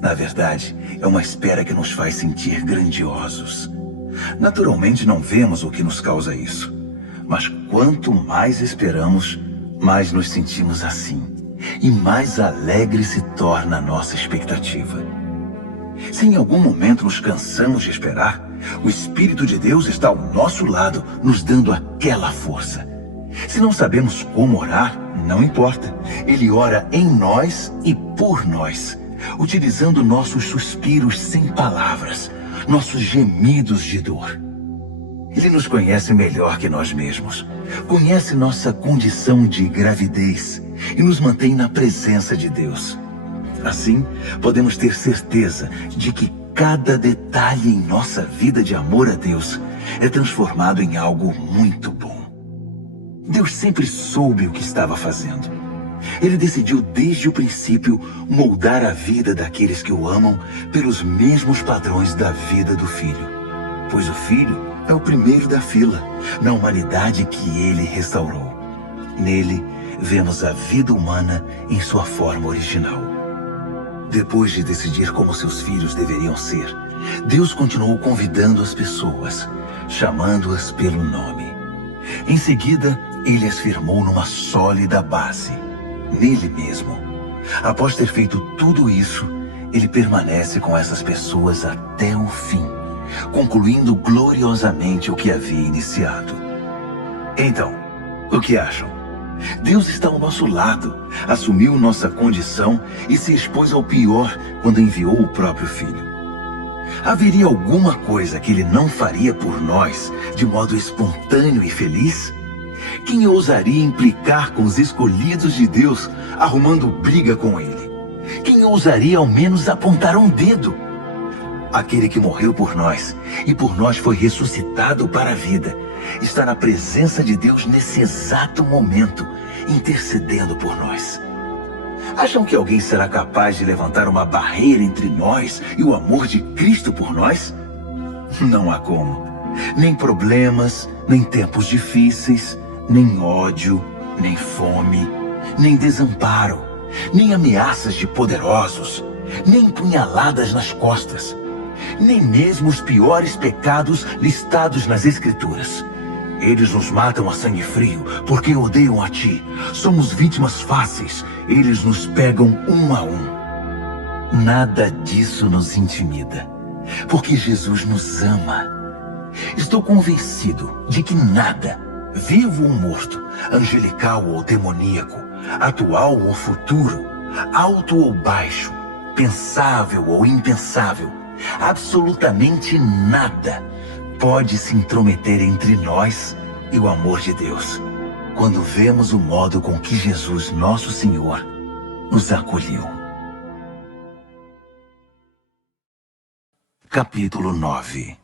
Na verdade, é uma espera que nos faz sentir grandiosos. Naturalmente não vemos o que nos causa isso, mas quanto mais esperamos, mais nos sentimos assim, e mais alegre se torna a nossa expectativa. Se em algum momento nos cansamos de esperar, o Espírito de Deus está ao nosso lado, nos dando aquela força. Se não sabemos como orar, não importa. Ele ora em nós e por nós, utilizando nossos suspiros sem palavras, nossos gemidos de dor. Ele nos conhece melhor que nós mesmos. Conhece nossa condição de gravidez e nos mantém na presença de Deus. Assim, podemos ter certeza de que cada detalhe em nossa vida de amor a Deus é transformado em algo muito bom. Deus sempre soube o que estava fazendo. Ele decidiu desde o princípio moldar a vida daqueles que o amam pelos mesmos padrões da vida do Filho. Pois o Filho é o primeiro da fila, na humanidade que ele restaurou. Nele, vemos a vida humana em sua forma original. Depois de decidir como seus filhos deveriam ser, Deus continuou convidando as pessoas, chamando-as pelo nome. Em seguida, ele as firmou numa sólida base, nele mesmo. Após ter feito tudo isso, ele permanece com essas pessoas até o fim, concluindo gloriosamente o que havia iniciado. Então, o que acham? Deus está ao nosso lado, assumiu nossa condição e se expôs ao pior quando enviou o próprio Filho. Haveria alguma coisa que ele não faria por nós de modo espontâneo e feliz? Quem ousaria implicar com os escolhidos de Deus, arrumando briga com ele? Quem ousaria ao menos apontar um dedo? Aquele que morreu por nós e por nós foi ressuscitado para a vida, está na presença de Deus nesse exato momento, intercedendo por nós. Acham que alguém será capaz de levantar uma barreira entre nós e o amor de Cristo por nós? Não há como. Nem problemas, nem tempos difíceis, nem ódio, nem fome, nem desamparo, nem ameaças de poderosos, nem punhaladas nas costas, nem mesmo os piores pecados listados nas Escrituras. Eles nos matam a sangue frio porque odeiam a ti. Somos vítimas fáceis. Eles nos pegam um a um. Nada disso nos intimida, porque Jesus nos ama. Estou convencido de que nada, vivo ou morto, angelical ou demoníaco, atual ou futuro, alto ou baixo, pensável ou impensável, absolutamente nada pode se intrometer entre nós e o amor de Deus, quando vemos o modo com que Jesus, nosso Senhor, nos acolheu. Capítulo 9.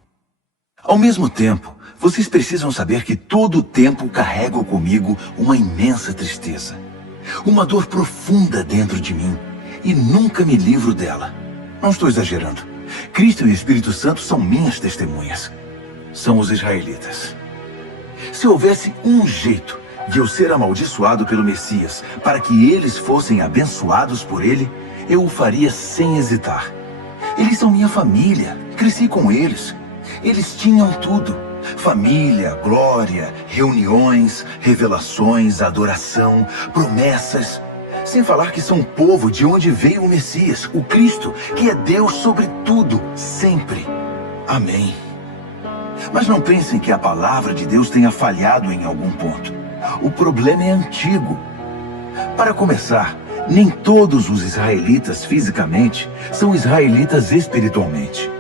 Ao mesmo tempo, vocês precisam saber que todo o tempo carrego comigo uma imensa tristeza, uma dor profunda dentro de mim, e nunca me livro dela. Não estou exagerando. Cristo e o Espírito Santo são minhas testemunhas. São os israelitas. Se houvesse um jeito de eu ser amaldiçoado pelo Messias para que eles fossem abençoados por ele, eu o faria sem hesitar. Eles são minha família, cresci com eles. Eles tinham tudo: família, glória, reuniões, revelações, adoração, promessas. Sem falar que são povo de onde veio o Messias, o Cristo, que é Deus sobre tudo, sempre. Amém. Mas não pensem que a palavra de Deus tenha falhado em algum ponto. O problema é antigo. Para começar, nem todos os israelitas fisicamente são israelitas espiritualmente.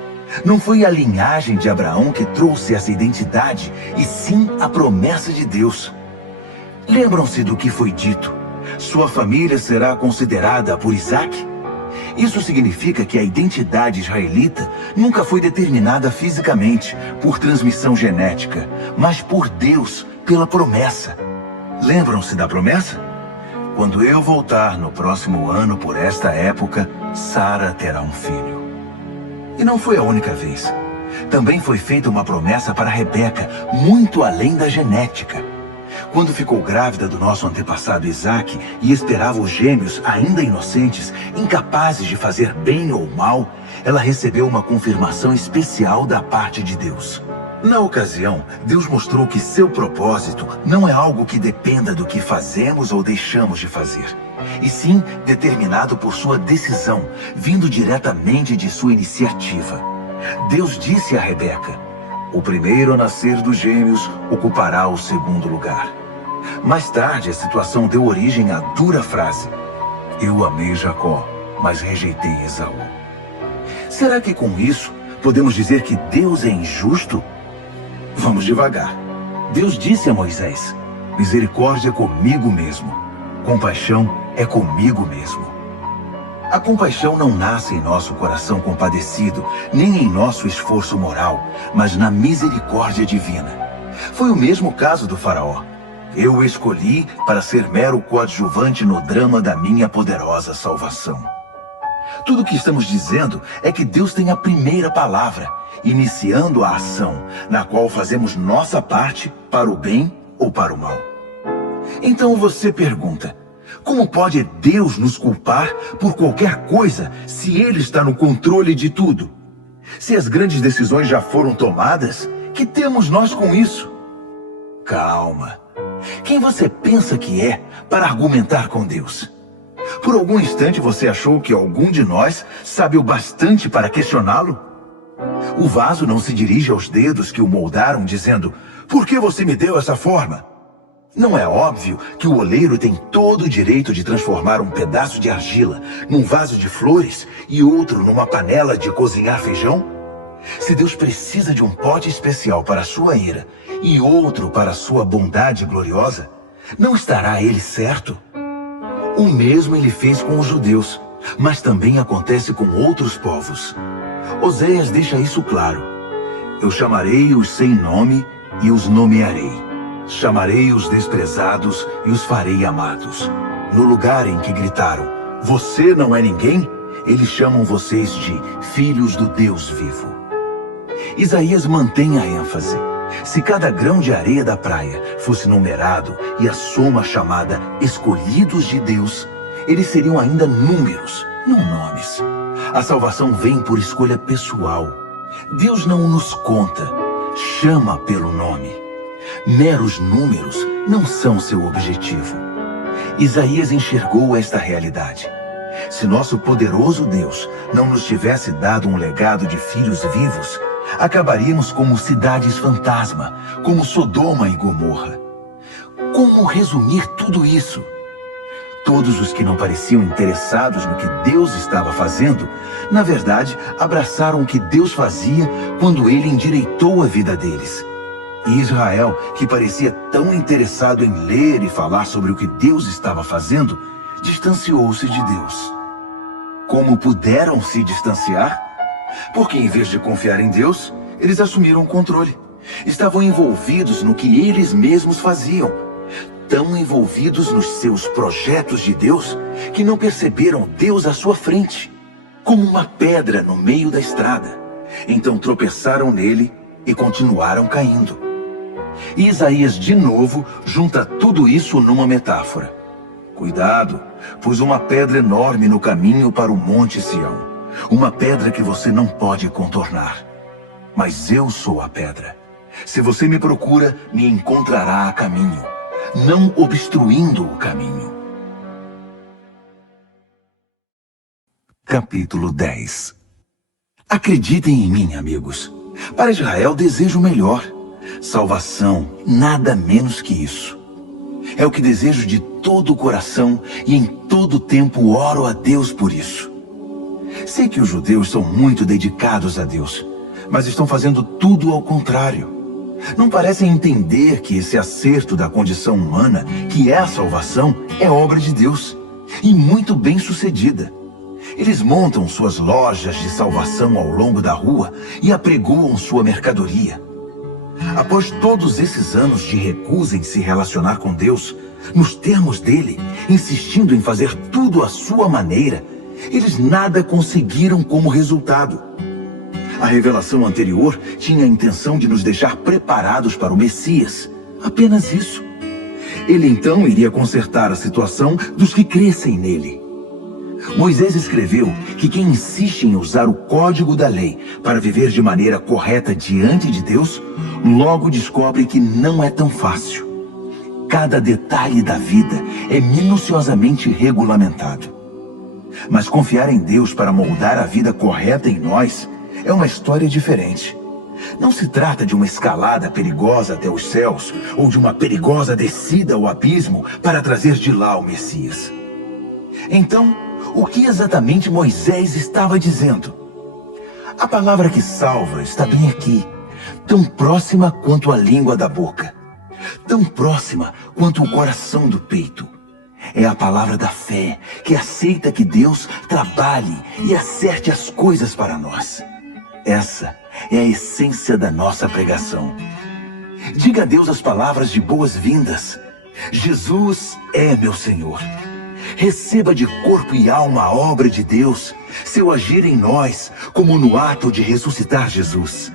Não foi a linhagem de Abraão que trouxe essa identidade, e sim a promessa de Deus. Lembram-se do que foi dito? Sua família será considerada por Isaque? Isso significa que a identidade israelita nunca foi determinada fisicamente, por transmissão genética, mas por Deus, pela promessa. Lembram-se da promessa? Quando eu voltar no próximo ano por esta época, Sara terá um filho. E não foi a única vez. Também foi feita uma promessa para Rebeca, muito além da genética. Quando ficou grávida do nosso antepassado Isaque e esperava os gêmeos ainda inocentes, incapazes de fazer bem ou mal, ela recebeu uma confirmação especial da parte de Deus. Na ocasião, Deus mostrou que seu propósito não é algo que dependa do que fazemos ou deixamos de fazer, e sim determinado por sua decisão, vindo diretamente de sua iniciativa. Deus disse a Rebeca: o primeiro a nascer dos gêmeos ocupará o segundo lugar. Mais tarde, a situação deu origem à dura frase: eu amei Jacó, mas rejeitei Esaú. Será que com isso podemos dizer que Deus é injusto? Vamos devagar. Deus disse a Moisés: misericórdia é comigo mesmo, compaixão é comigo mesmo. A compaixão não nasce em nosso coração compadecido, nem em nosso esforço moral, mas na misericórdia divina. Foi o mesmo caso do faraó. Eu o escolhi para ser mero coadjuvante no drama da minha poderosa salvação. Tudo o que estamos dizendo é que Deus tem a primeira palavra, iniciando a ação, na qual fazemos nossa parte para o bem ou para o mal. Então você pergunta: como pode Deus nos culpar por qualquer coisa se Ele está no controle de tudo? Se as grandes decisões já foram tomadas, que temos nós com isso? Calma. Quem você pensa que é para argumentar com Deus? Por algum instante você achou que algum de nós sabe o bastante para questioná-lo? O vaso não se dirige aos dedos que o moldaram dizendo: por que você me deu essa forma? Não é óbvio que o oleiro tem todo o direito de transformar um pedaço de argila num vaso de flores e outro numa panela de cozinhar feijão? Se Deus precisa de um pote especial para a sua ira e outro para a sua bondade gloriosa, não estará ele certo? O mesmo ele fez com os judeus, mas também acontece com outros povos. Oséias deixa isso claro: eu chamarei os sem nome e os nomearei. Chamarei os desprezados e os farei amados. No lugar em que gritaram: você não é ninguém, eles chamam vocês de filhos do Deus vivo. Isaías mantém a ênfase. Se cada grão de areia da praia fosse numerado e a soma chamada escolhidos de Deus, eles seriam ainda números, não nomes. A salvação vem por escolha pessoal. Deus não nos conta, chama pelo nome. Meros números não são seu objetivo. Isaías enxergou esta realidade. Se nosso poderoso Deus não nos tivesse dado um legado de filhos vivos, acabaríamos como cidades fantasma, como Sodoma e Gomorra. Como resumir tudo isso? Todos os que não pareciam interessados no que Deus estava fazendo, na verdade, abraçaram o que Deus fazia quando Ele endireitou a vida deles. E Israel, que parecia tão interessado em ler e falar sobre o que Deus estava fazendo, distanciou-se de Deus. Como puderam se distanciar? Porque em vez de confiar em Deus, eles assumiram o controle. Estavam envolvidos no que eles mesmos faziam. Tão envolvidos nos seus projetos de Deus, que não perceberam Deus à sua frente, como uma pedra no meio da estrada. Então tropeçaram nele e continuaram caindo. E Isaías de novo junta tudo isso numa metáfora. Cuidado, pus uma pedra enorme no caminho para o Monte Sião. Uma pedra que você não pode contornar. Mas eu sou a pedra. Se você me procura, me encontrará a caminho, não obstruindo o caminho. capítulo 10. Acreditem em mim, amigos. Para Israel desejo o melhor. Salvação, nada menos que isso. É o que desejo de todo o coração e em todo tempo oro a Deus por isso. Sei que os judeus são muito dedicados a Deus, mas estão fazendo tudo ao contrário. Não parecem entender que esse acerto da condição humana, que é a salvação, é obra de Deus, e muito bem sucedida. Eles montam suas lojas de salvação ao longo da rua e apregoam sua mercadoria. Após todos esses anos de recusa em se relacionar com Deus, nos termos dele, insistindo em fazer tudo à sua maneira, eles nada conseguiram como resultado. A revelação anterior tinha a intenção de nos deixar preparados para o Messias. Apenas isso. Ele então iria consertar a situação dos que crescem nele. Moisés escreveu que quem insiste em usar o código da lei para viver de maneira correta diante de Deus, logo descobre que não é tão fácil. Cada detalhe da vida é minuciosamente regulamentado. Mas confiar em Deus para moldar a vida correta em nós é uma história diferente. Não se trata de uma escalada perigosa até os céus ou de uma perigosa descida ao abismo para trazer de lá o Messias. Então, o que exatamente Moisés estava dizendo? A palavra que salva está bem aqui, tão próxima quanto a língua da boca, tão próxima quanto o coração do peito. É a palavra da fé, que aceita que Deus trabalhe e acerte as coisas para nós. Essa é a essência da nossa pregação. Diga a Deus as palavras de boas-vindas. Jesus é meu Senhor. Receba de corpo e alma a obra de Deus, seu agir em nós, como no ato de ressuscitar Jesus.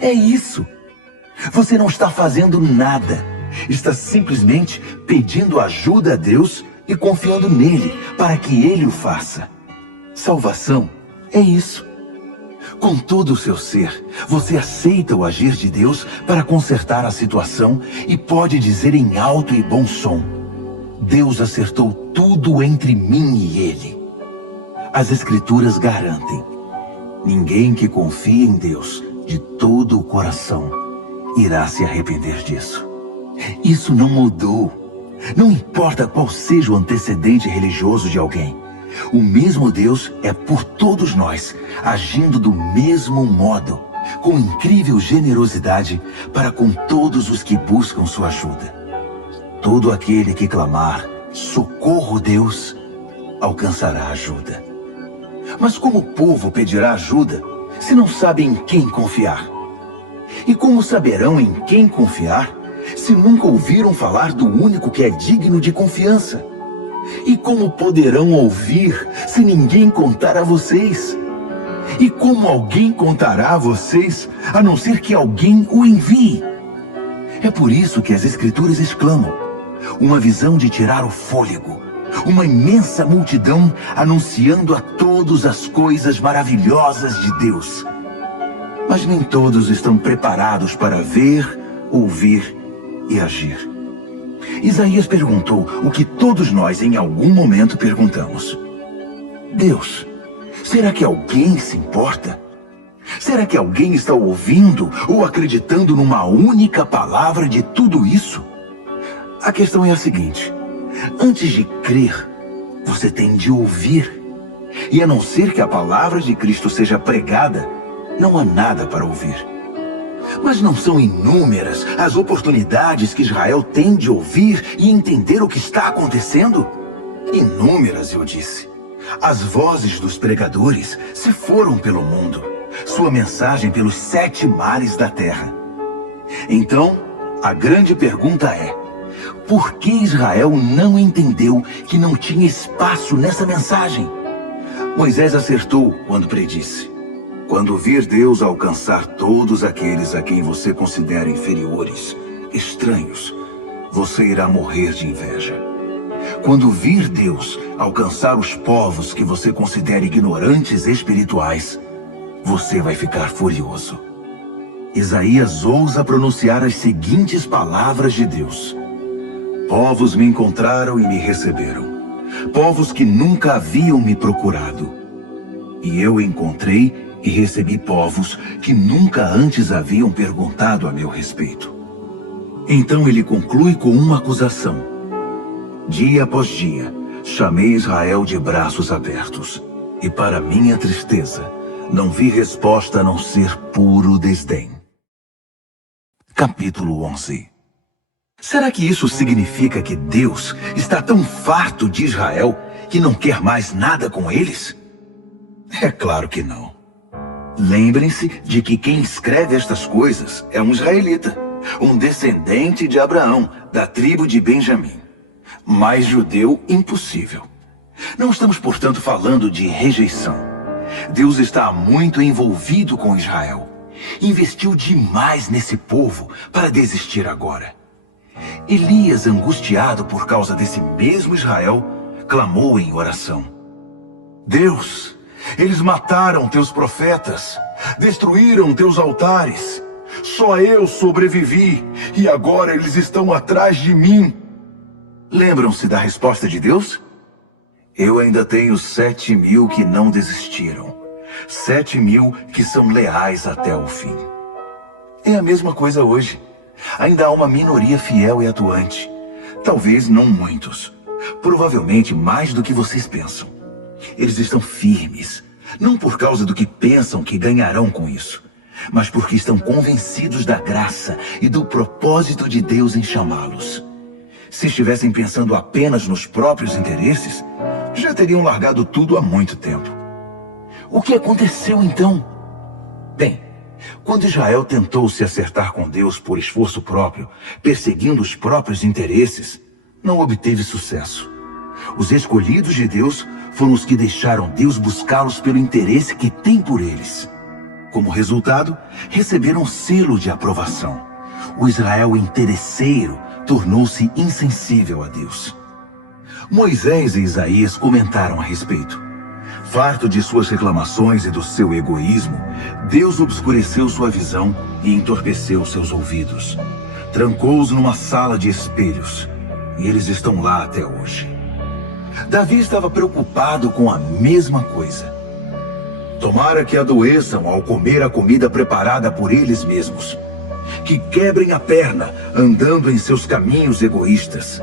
É isso. Você não está fazendo nada. Está simplesmente pedindo ajuda a Deus e confiando nele para que ele o faça. Salvação é isso. Com todo o seu ser, você aceita o agir de Deus para consertar a situação e pode dizer em alto e bom som: Deus acertou tudo entre mim e ele. As Escrituras garantem: ninguém que confia em Deus de todo o coração irá se arrepender disso. Isso não mudou. Não importa qual seja o antecedente religioso de alguém. O mesmo Deus é por todos nós, agindo do mesmo modo, com incrível generosidade para com todos os que buscam sua ajuda. Todo aquele que clamar, socorro Deus, alcançará ajuda. Mas como o povo pedirá ajuda se não sabe em quem confiar? E como saberão em quem confiar se nunca ouviram falar do único que é digno de confiança? E como poderão ouvir se ninguém contar a vocês? E como alguém contará a vocês, a não ser que alguém o envie? É por isso que as Escrituras exclamam: uma visão de tirar o fôlego, uma imensa multidão anunciando a todos as coisas maravilhosas de Deus. Mas nem todos estão preparados para ver, ouvir e agir. Isaías perguntou o que todos nós em algum momento perguntamos: Deus, será que alguém se importa? Será que alguém está ouvindo ou acreditando numa única palavra de tudo isso? A questão é a seguinte: antes de crer, você tem de ouvir. E a não ser que a palavra de Cristo seja pregada, não há nada para ouvir. Mas não são inúmeras as oportunidades que Israel tem de ouvir e entender o que está acontecendo? Inúmeras, eu disse. As vozes dos pregadores se foram pelo mundo, sua mensagem pelos 7 mares da terra. Então, a grande pergunta é: por que Israel não entendeu que não tinha espaço nessa mensagem? Moisés acertou quando predisse: quando vir Deus alcançar todos aqueles a quem você considera inferiores, estranhos, você irá morrer de inveja. Quando vir Deus alcançar os povos que você considera ignorantes espirituais, você vai ficar furioso. Isaías ousa pronunciar as seguintes palavras de Deus: povos me encontraram e me receberam, povos que nunca haviam me procurado. E eu encontrei e recebi povos que nunca antes haviam perguntado a meu respeito. Então ele conclui com uma acusação. Dia após dia, chamei Israel de braços abertos. E para minha tristeza, não vi resposta a não ser puro desdém. Capítulo 11. Será que isso significa que Deus está tão farto de Israel que não quer mais nada com eles? É claro que não. Lembrem-se de que quem escreve estas coisas é um israelita, um descendente de Abraão, da tribo de Benjamim. Mais judeu impossível. Não estamos, portanto, falando de rejeição. Deus está muito envolvido com Israel. Investiu demais nesse povo para desistir agora. Elias, angustiado por causa desse mesmo Israel, clamou em oração. Deus, eles mataram teus profetas, destruíram teus altares. Só eu sobrevivi e agora eles estão atrás de mim. Lembram-se da resposta de Deus? Eu ainda tenho 7.000 que não desistiram. 7.000 que são leais até o fim. É a mesma coisa hoje. Ainda há uma minoria fiel e atuante. Talvez não muitos. Provavelmente mais do que vocês pensam. Eles estão firmes. Não por causa do que pensam que ganharão com isso, mas porque estão convencidos da graça e do propósito de Deus em chamá-los. Se estivessem pensando apenas nos próprios interesses, já teriam largado tudo há muito tempo. O que aconteceu então? Bem, quando Israel tentou se acertar com Deus por esforço próprio, perseguindo os próprios interesses, não obteve sucesso. Os escolhidos de Deus foram os que deixaram Deus buscá-los pelo interesse que tem por eles. Como resultado, receberam selo de aprovação. O Israel interesseiro tornou-se insensível a Deus. Moisés e Isaías comentaram a respeito. Farto de suas reclamações e do seu egoísmo, Deus obscureceu sua visão e entorpeceu seus ouvidos. Trancou-os numa sala de espelhos, e eles estão lá até hoje. Davi estava preocupado com a mesma coisa. Tomara que adoeçam ao comer a comida preparada por eles mesmos. Que quebrem a perna andando em seus caminhos egoístas.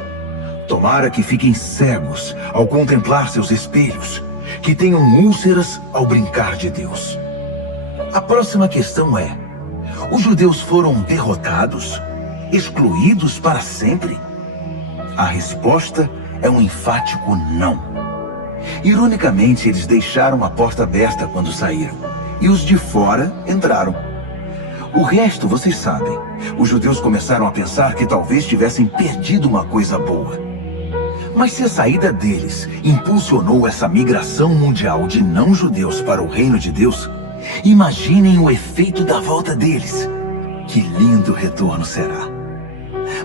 Tomara que fiquem cegos ao contemplar seus espelhos. Que tenham úlceras ao brincar de Deus. A próxima questão é: os judeus foram derrotados? Excluídos para sempre? A resposta é um enfático não. Ironicamente, eles deixaram a porta aberta quando saíram, e os de fora entraram. O resto, vocês sabem. Os judeus começaram a pensar que talvez tivessem perdido uma coisa boa. Mas se a saída deles impulsionou essa migração mundial de não-judeus para o reino de Deus, imaginem o efeito da volta deles. Que lindo retorno será.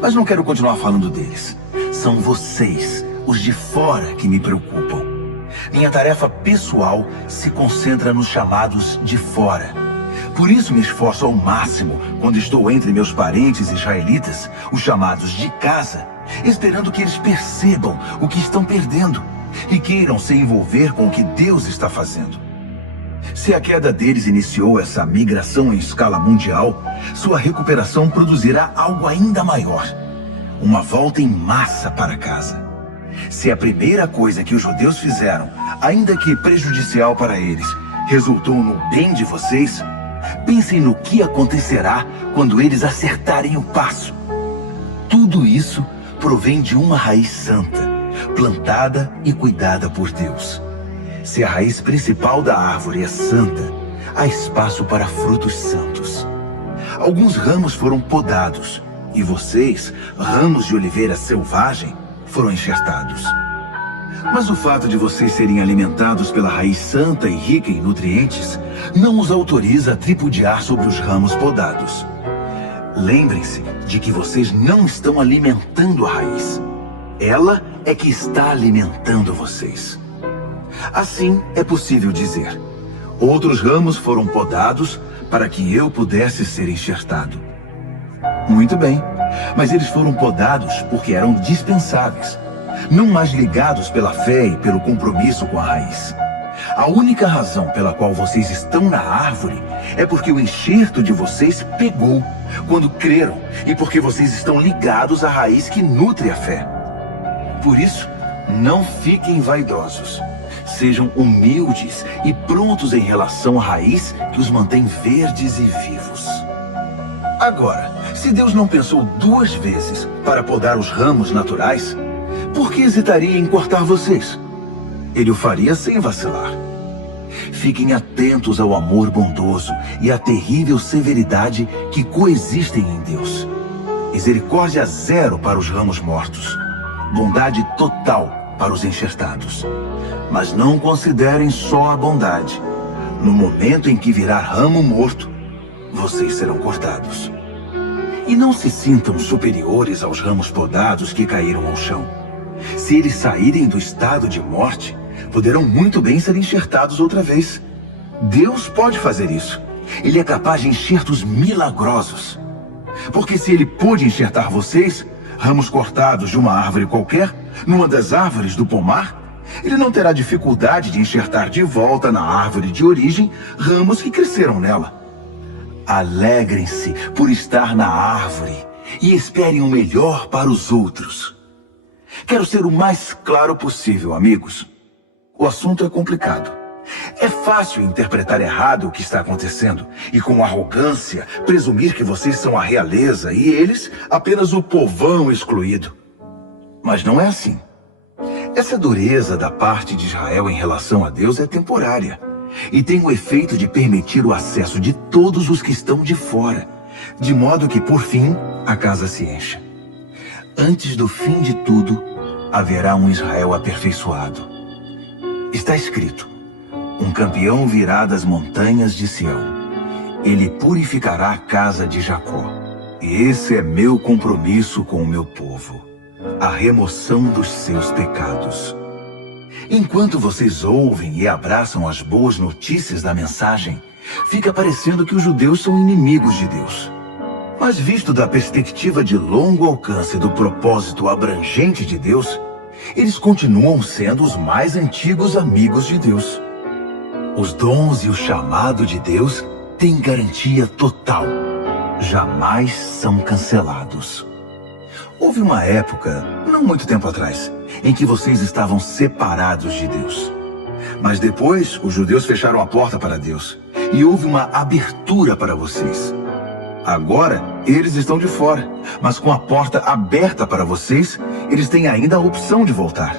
Mas não quero continuar falando deles. São vocês, os de fora, que me preocupam. Minha tarefa pessoal se concentra nos chamados de fora. Por isso me esforço ao máximo quando estou entre meus parentes israelitas, os chamados de casa, esperando que eles percebam o que estão perdendo e queiram se envolver com o que Deus está fazendo. Se a queda deles iniciou essa migração em escala mundial, sua recuperação produzirá algo ainda maior. Uma volta em massa para casa. Se a primeira coisa que os judeus fizeram, ainda que prejudicial para eles, resultou no bem de vocês, pensem no que acontecerá quando eles acertarem o passo. Tudo isso provém de uma raiz santa, plantada e cuidada por Deus. Se a raiz principal da árvore é santa, há espaço para frutos santos. Alguns ramos foram podados, e vocês, ramos de oliveira selvagem, foram enxertados. Mas o fato de vocês serem alimentados pela raiz santa e rica em nutrientes não os autoriza a tripudiar sobre os ramos podados. Lembrem-se de que vocês não estão alimentando a raiz. Ela é que está alimentando vocês. Assim é possível dizer: outros ramos foram podados para que eu pudesse ser enxertado. Muito bem, mas eles foram podados porque eram dispensáveis, não mais ligados pela fé e pelo compromisso com a raiz. A única razão pela qual vocês estão na árvore é porque o enxerto de vocês pegou quando creram e porque vocês estão ligados à raiz que nutre a fé. Por isso, não fiquem vaidosos. Sejam humildes e prontos em relação à raiz que os mantém verdes e vivos. Agora, se Deus não pensou 2 vezes para podar os ramos naturais, por que hesitaria em cortar vocês? Ele o faria sem vacilar. Fiquem atentos ao amor bondoso e à terrível severidade que coexistem em Deus. Misericórdia zero para os ramos mortos. Bondade total para os enxertados. Mas não considerem só a bondade. No momento em que virar ramo morto, vocês serão cortados. E não se sintam superiores aos ramos podados que caíram ao chão. Se eles saírem do estado de morte, poderão muito bem ser enxertados outra vez. Deus pode fazer isso. Ele é capaz de enxertos milagrosos. Porque se ele pôde enxertar vocês, ramos cortados de uma árvore qualquer, numa das árvores do pomar, ele não terá dificuldade de enxertar de volta na árvore de origem ramos que cresceram nela. Alegrem-se por estar na árvore e esperem o melhor para os outros. Quero ser o mais claro possível, amigos. O assunto é complicado. É fácil interpretar errado o que está acontecendo e, com arrogância, presumir que vocês são a realeza e eles apenas o povão excluído. Mas não é assim. Essa dureza da parte de Israel em relação a Deus é temporária e tem o efeito de permitir o acesso de todos os que estão de fora, de modo que, por fim, a casa se encha. Antes do fim de tudo, haverá um Israel aperfeiçoado. Está escrito: um campeão virá das montanhas de Sião. Ele purificará a casa de Jacó. E esse é meu compromisso com o meu povo: a remoção dos seus pecados. Enquanto vocês ouvem e abraçam as boas notícias da mensagem, fica parecendo que os judeus são inimigos de Deus. Mas visto da perspectiva de longo alcance do propósito abrangente de Deus, eles continuam sendo os mais antigos amigos de Deus. Os dons e o chamado de Deus têm garantia total. Jamais são cancelados. Houve uma época, não muito tempo atrás, em que vocês estavam separados de Deus. Mas depois, os judeus fecharam a porta para Deus e houve uma abertura para vocês. Agora, eles estão de fora, mas com a porta aberta para vocês, eles têm ainda a opção de voltar.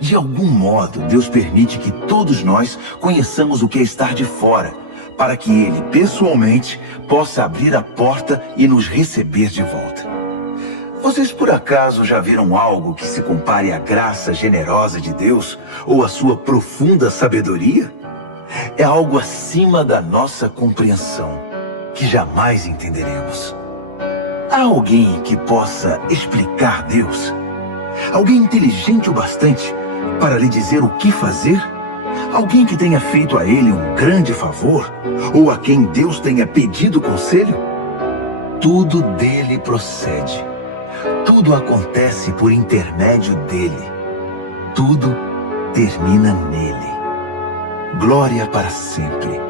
De algum modo, Deus permite que todos nós conheçamos o que é estar de fora, para que Ele, pessoalmente, possa abrir a porta e nos receber de volta. Vocês por acaso já viram algo que se compare à graça generosa de Deus ou à sua profunda sabedoria? É algo acima da nossa compreensão, que jamais entenderemos. Há alguém que possa explicar Deus? Alguém inteligente o bastante para lhe dizer o que fazer? Alguém que tenha feito a ele um grande favor? Ou a quem Deus tenha pedido conselho? Tudo dele procede. Tudo acontece por intermédio dele. Tudo termina nele. Glória para sempre.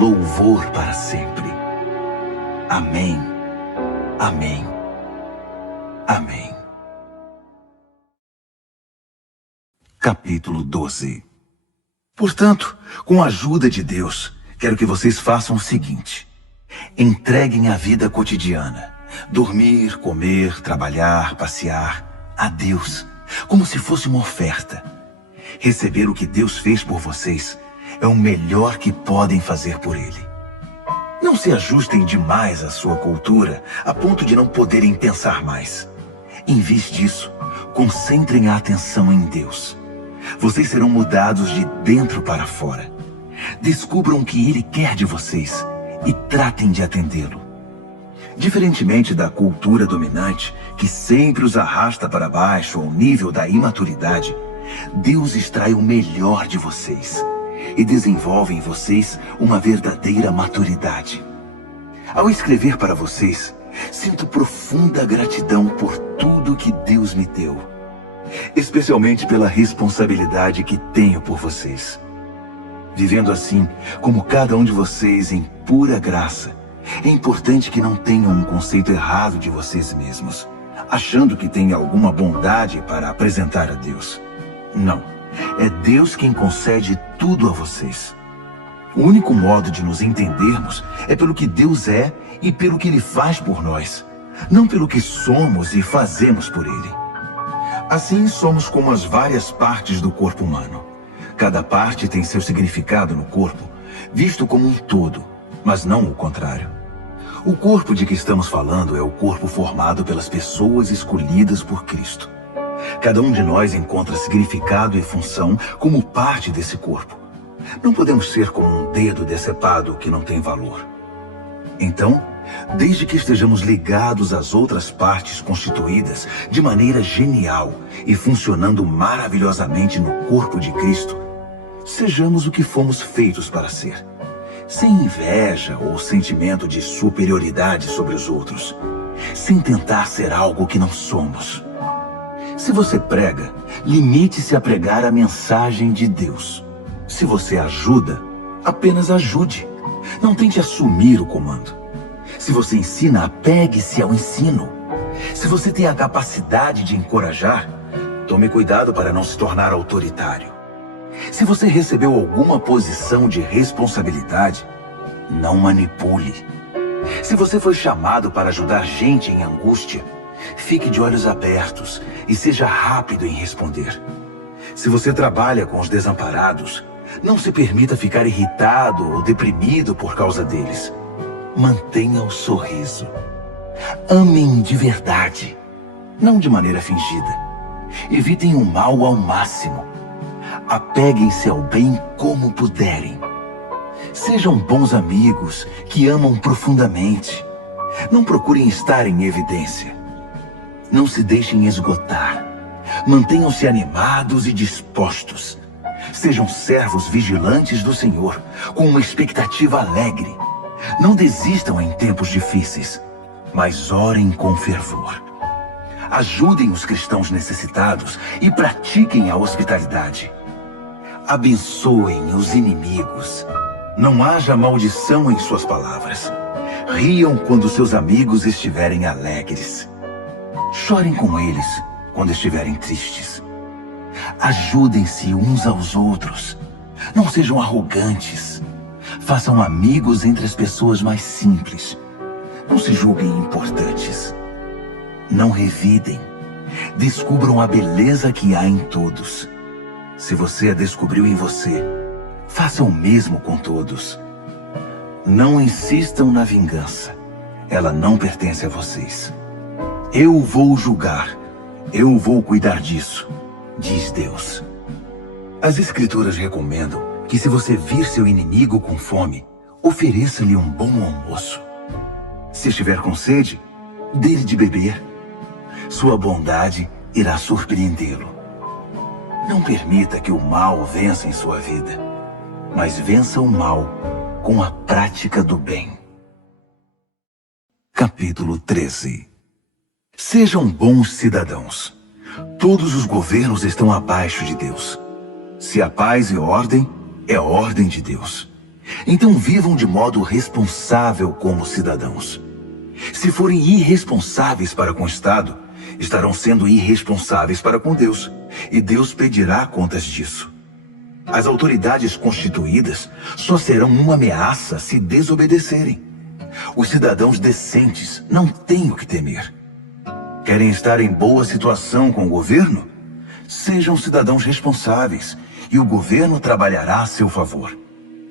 Louvor para sempre. Amém. Amém. Amém. Capítulo 12. Portanto, com a ajuda de Deus, quero que vocês façam o seguinte: entreguem a vida cotidiana, dormir, comer, trabalhar, passear, a Deus, como se fosse uma oferta. Receber o que Deus fez por vocês é o melhor que podem fazer por Ele. Não se ajustem demais à sua cultura, a ponto de não poderem pensar mais. Em vez disso, concentrem a atenção em Deus. Vocês serão mudados de dentro para fora. Descubram o que Ele quer de vocês e tratem de atendê-lo. Diferentemente da cultura dominante, que sempre os arrasta para baixo ao nível da imaturidade, Deus extrai o melhor de vocês e desenvolve em vocês uma verdadeira maturidade. Ao escrever para vocês, sinto profunda gratidão por tudo que Deus me deu, especialmente pela responsabilidade que tenho por vocês. vivendo assim, como cada um de vocês em pura graça. É importante que não tenham um conceito errado de vocês mesmos, achando que têm alguma bondade para apresentar a Deus. Não, é Deus quem concede tudo a vocês. O único modo de nos entendermos é pelo que Deus é e pelo que Ele faz por nós, não pelo que somos e fazemos por Ele. Assim, somos como as várias partes do corpo humano. Cada parte tem seu significado no corpo, visto como um todo, mas não o contrário. O corpo de que estamos falando é o corpo formado pelas pessoas escolhidas por Cristo. Cada um de nós encontra significado e função como parte desse corpo. Não podemos ser como um dedo decepado que não tem valor. Então, desde que estejamos ligados às outras partes constituídas de maneira genial e funcionando maravilhosamente no corpo de Cristo, sejamos o que fomos feitos para ser, sem inveja ou sentimento de superioridade sobre os outros, sem tentar ser algo que não somos. Se você prega, limite-se a pregar a mensagem de Deus. Se você ajuda, apenas ajude. Não tente assumir o comando. Se você ensina, apegue-se ao ensino. Se você tem a capacidade de encorajar, tome cuidado para não se tornar autoritário. Se você recebeu alguma posição de responsabilidade, não manipule. Se você foi chamado para ajudar gente em angústia, fique de olhos abertos e seja rápido em responder. Se você trabalha com os desamparados, não se permita ficar irritado ou deprimido por causa deles. Mantenha o sorriso. Amem de verdade, não de maneira fingida. Evitem o mal ao máximo. Apeguem-se ao bem como puderem. Sejam bons amigos que amam profundamente. Não procurem estar em evidência. Não se deixem esgotar. Mantenham-se animados e dispostos. Sejam servos vigilantes do Senhor, com uma expectativa alegre. Não desistam em tempos difíceis, mas orem com fervor. Ajudem os cristãos necessitados e pratiquem a hospitalidade. Abençoem os inimigos. Não haja maldição em suas palavras. Riam quando seus amigos estiverem alegres. Chorem com eles quando estiverem tristes. Ajudem-se uns aos outros. Não sejam arrogantes. Façam amigos entre as pessoas mais simples. Não se julguem importantes. Não revidem. Descubram a beleza que há em todos. Se você a descobriu em você, faça o mesmo com todos. Não insistam na vingança. Ela não pertence a vocês. Eu vou julgar. Eu vou cuidar disso, diz Deus. As Escrituras recomendam que se você vir seu inimigo com fome, ofereça-lhe um bom almoço. Se estiver com sede, dê-lhe de beber. Sua bondade irá surpreendê-lo. Não permita que o mal vença em sua vida, mas vença o mal com a prática do bem. Capítulo 13. Sejam bons cidadãos. Todos os governos estão abaixo de Deus. Se há paz e ordem, é ordem de Deus. Então vivam de modo responsável como cidadãos. Se forem irresponsáveis para com o Estado, estarão sendo irresponsáveis para com Deus, e Deus pedirá contas disso. As autoridades constituídas só serão uma ameaça se desobedecerem. Os cidadãos decentes não têm o que temer. Querem estar em boa situação com o governo? Sejam cidadãos responsáveis, e o governo trabalhará a seu favor.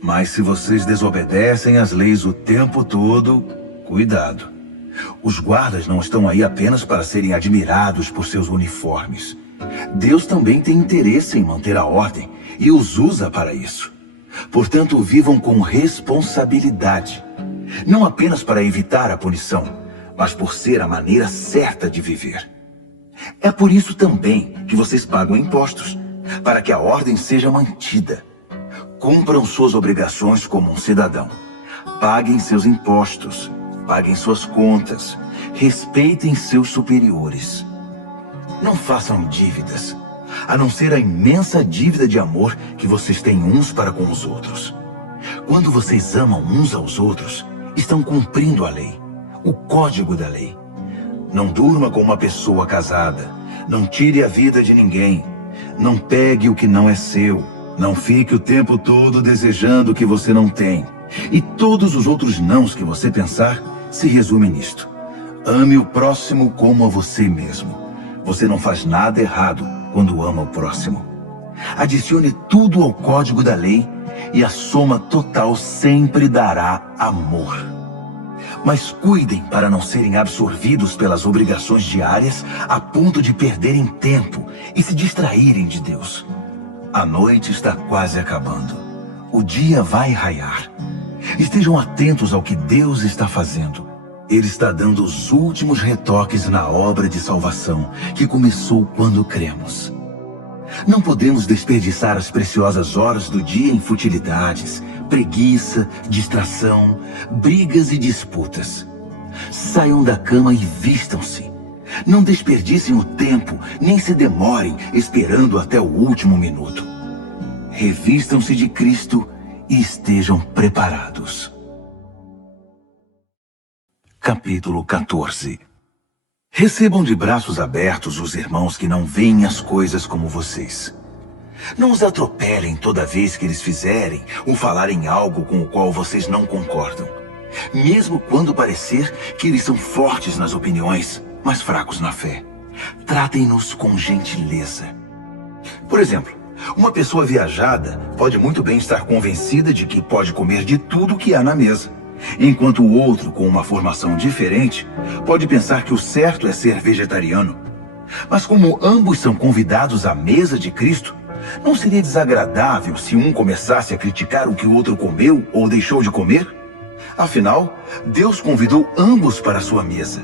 Mas se vocês desobedecem às leis o tempo todo, cuidado. Os guardas não estão aí apenas para serem admirados por seus uniformes. Deus também tem interesse em manter a ordem e os usa para isso. Portanto, vivam com responsabilidade. Não apenas para evitar a punição, mas por ser a maneira certa de viver. É por isso também que vocês pagam impostos, para que a ordem seja mantida. Cumpram suas obrigações como um cidadão. Paguem seus impostos, paguem suas contas, respeitem seus superiores. Não façam dívidas. a não ser a imensa dívida de amor que vocês têm uns para com os outros. Quando vocês amam uns aos outros, estão cumprindo a lei, o código da lei. Não durma com uma pessoa casada, não tire a vida de ninguém, não pegue o que não é seu, não fique o tempo todo desejando o que você não tem. E todos os outros nãos que você pensar se resumem nisto. Ame o próximo como a você mesmo. Você não faz nada errado quando ama o próximo. Adicione tudo ao código da lei e a soma total sempre dará amor. Mas cuidem para não serem absorvidos pelas obrigações diárias a ponto de perderem tempo e se distraírem de Deus. A noite está quase acabando. O dia vai raiar. Estejam atentos ao que Deus está fazendo. Ele está dando os últimos retoques na obra de salvação que começou quando cremos. Não podemos desperdiçar as preciosas horas do dia em futilidades, preguiça, distração, brigas e disputas. Saiam da cama e vistam-se. Não desperdicem o tempo, nem se demorem esperando até o último minuto. Revistam-se de Cristo e estejam preparados. Capítulo 14. Recebam de braços abertos os irmãos que não veem as coisas como vocês. Não os atropelem toda vez que eles fizerem ou falarem algo com o qual vocês não concordam. Mesmo quando parecer que eles são fortes nas opiniões, mas fracos na fé. Tratem-nos com gentileza. Por exemplo, uma pessoa viajada pode muito bem estar convencida de que pode comer de tudo que há na mesa, enquanto o outro, com uma formação diferente, pode pensar que o certo é ser vegetariano. Mas como ambos são convidados à mesa de Cristo, não seria desagradável se um começasse a criticar o que o outro comeu ou deixou de comer? Afinal, Deus convidou ambos para a sua mesa.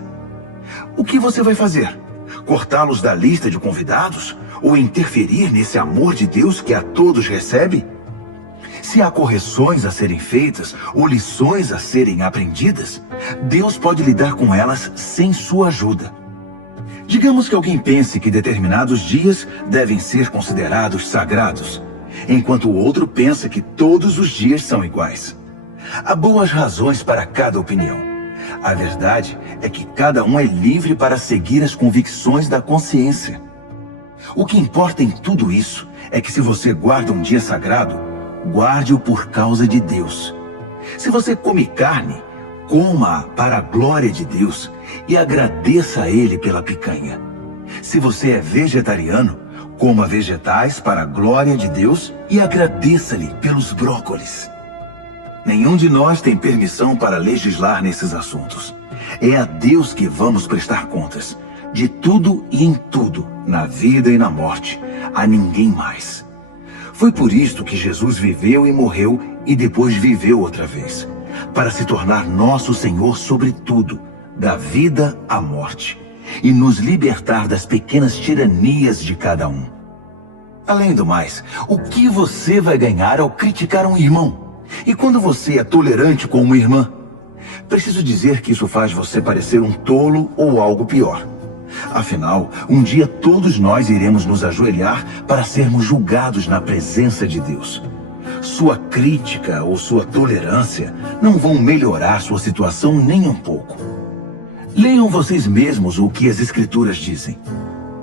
O que você vai fazer? Cortá-los da lista de convidados? Ou interferir nesse amor de Deus que a todos recebe? Se há correções a serem feitas ou lições a serem aprendidas, Deus pode lidar com elas sem sua ajuda. Digamos que alguém pense que determinados dias devem ser considerados sagrados, enquanto o outro pensa que todos os dias são iguais. Há boas razões para cada opinião. A verdade é que cada um é livre para seguir as convicções da consciência. O que importa em tudo isso é que se você guarda um dia sagrado, guarde-o por causa de Deus. Se você come carne, coma-a para a glória de Deus e agradeça a Ele pela picanha. Se você é vegetariano, coma vegetais para a glória de Deus e agradeça-lhe pelos brócolis. Nenhum de nós tem permissão para legislar nesses assuntos. É a Deus que vamos prestar contas, de tudo e em tudo, na vida e na morte, a ninguém mais. Foi por isto que Jesus viveu e morreu e depois viveu outra vez, para se tornar nosso Senhor sobre tudo, da vida à morte, e nos libertar das pequenas tiranias de cada um. Além do mais, o que você vai ganhar ao criticar um irmão? E quando você é tolerante com uma irmã? Preciso dizer que isso faz você parecer um tolo ou algo pior. Afinal, um dia todos nós iremos nos ajoelhar para sermos julgados na presença de Deus. Sua crítica ou sua tolerância não vão melhorar sua situação nem um pouco. Leiam vocês mesmos o que as Escrituras dizem.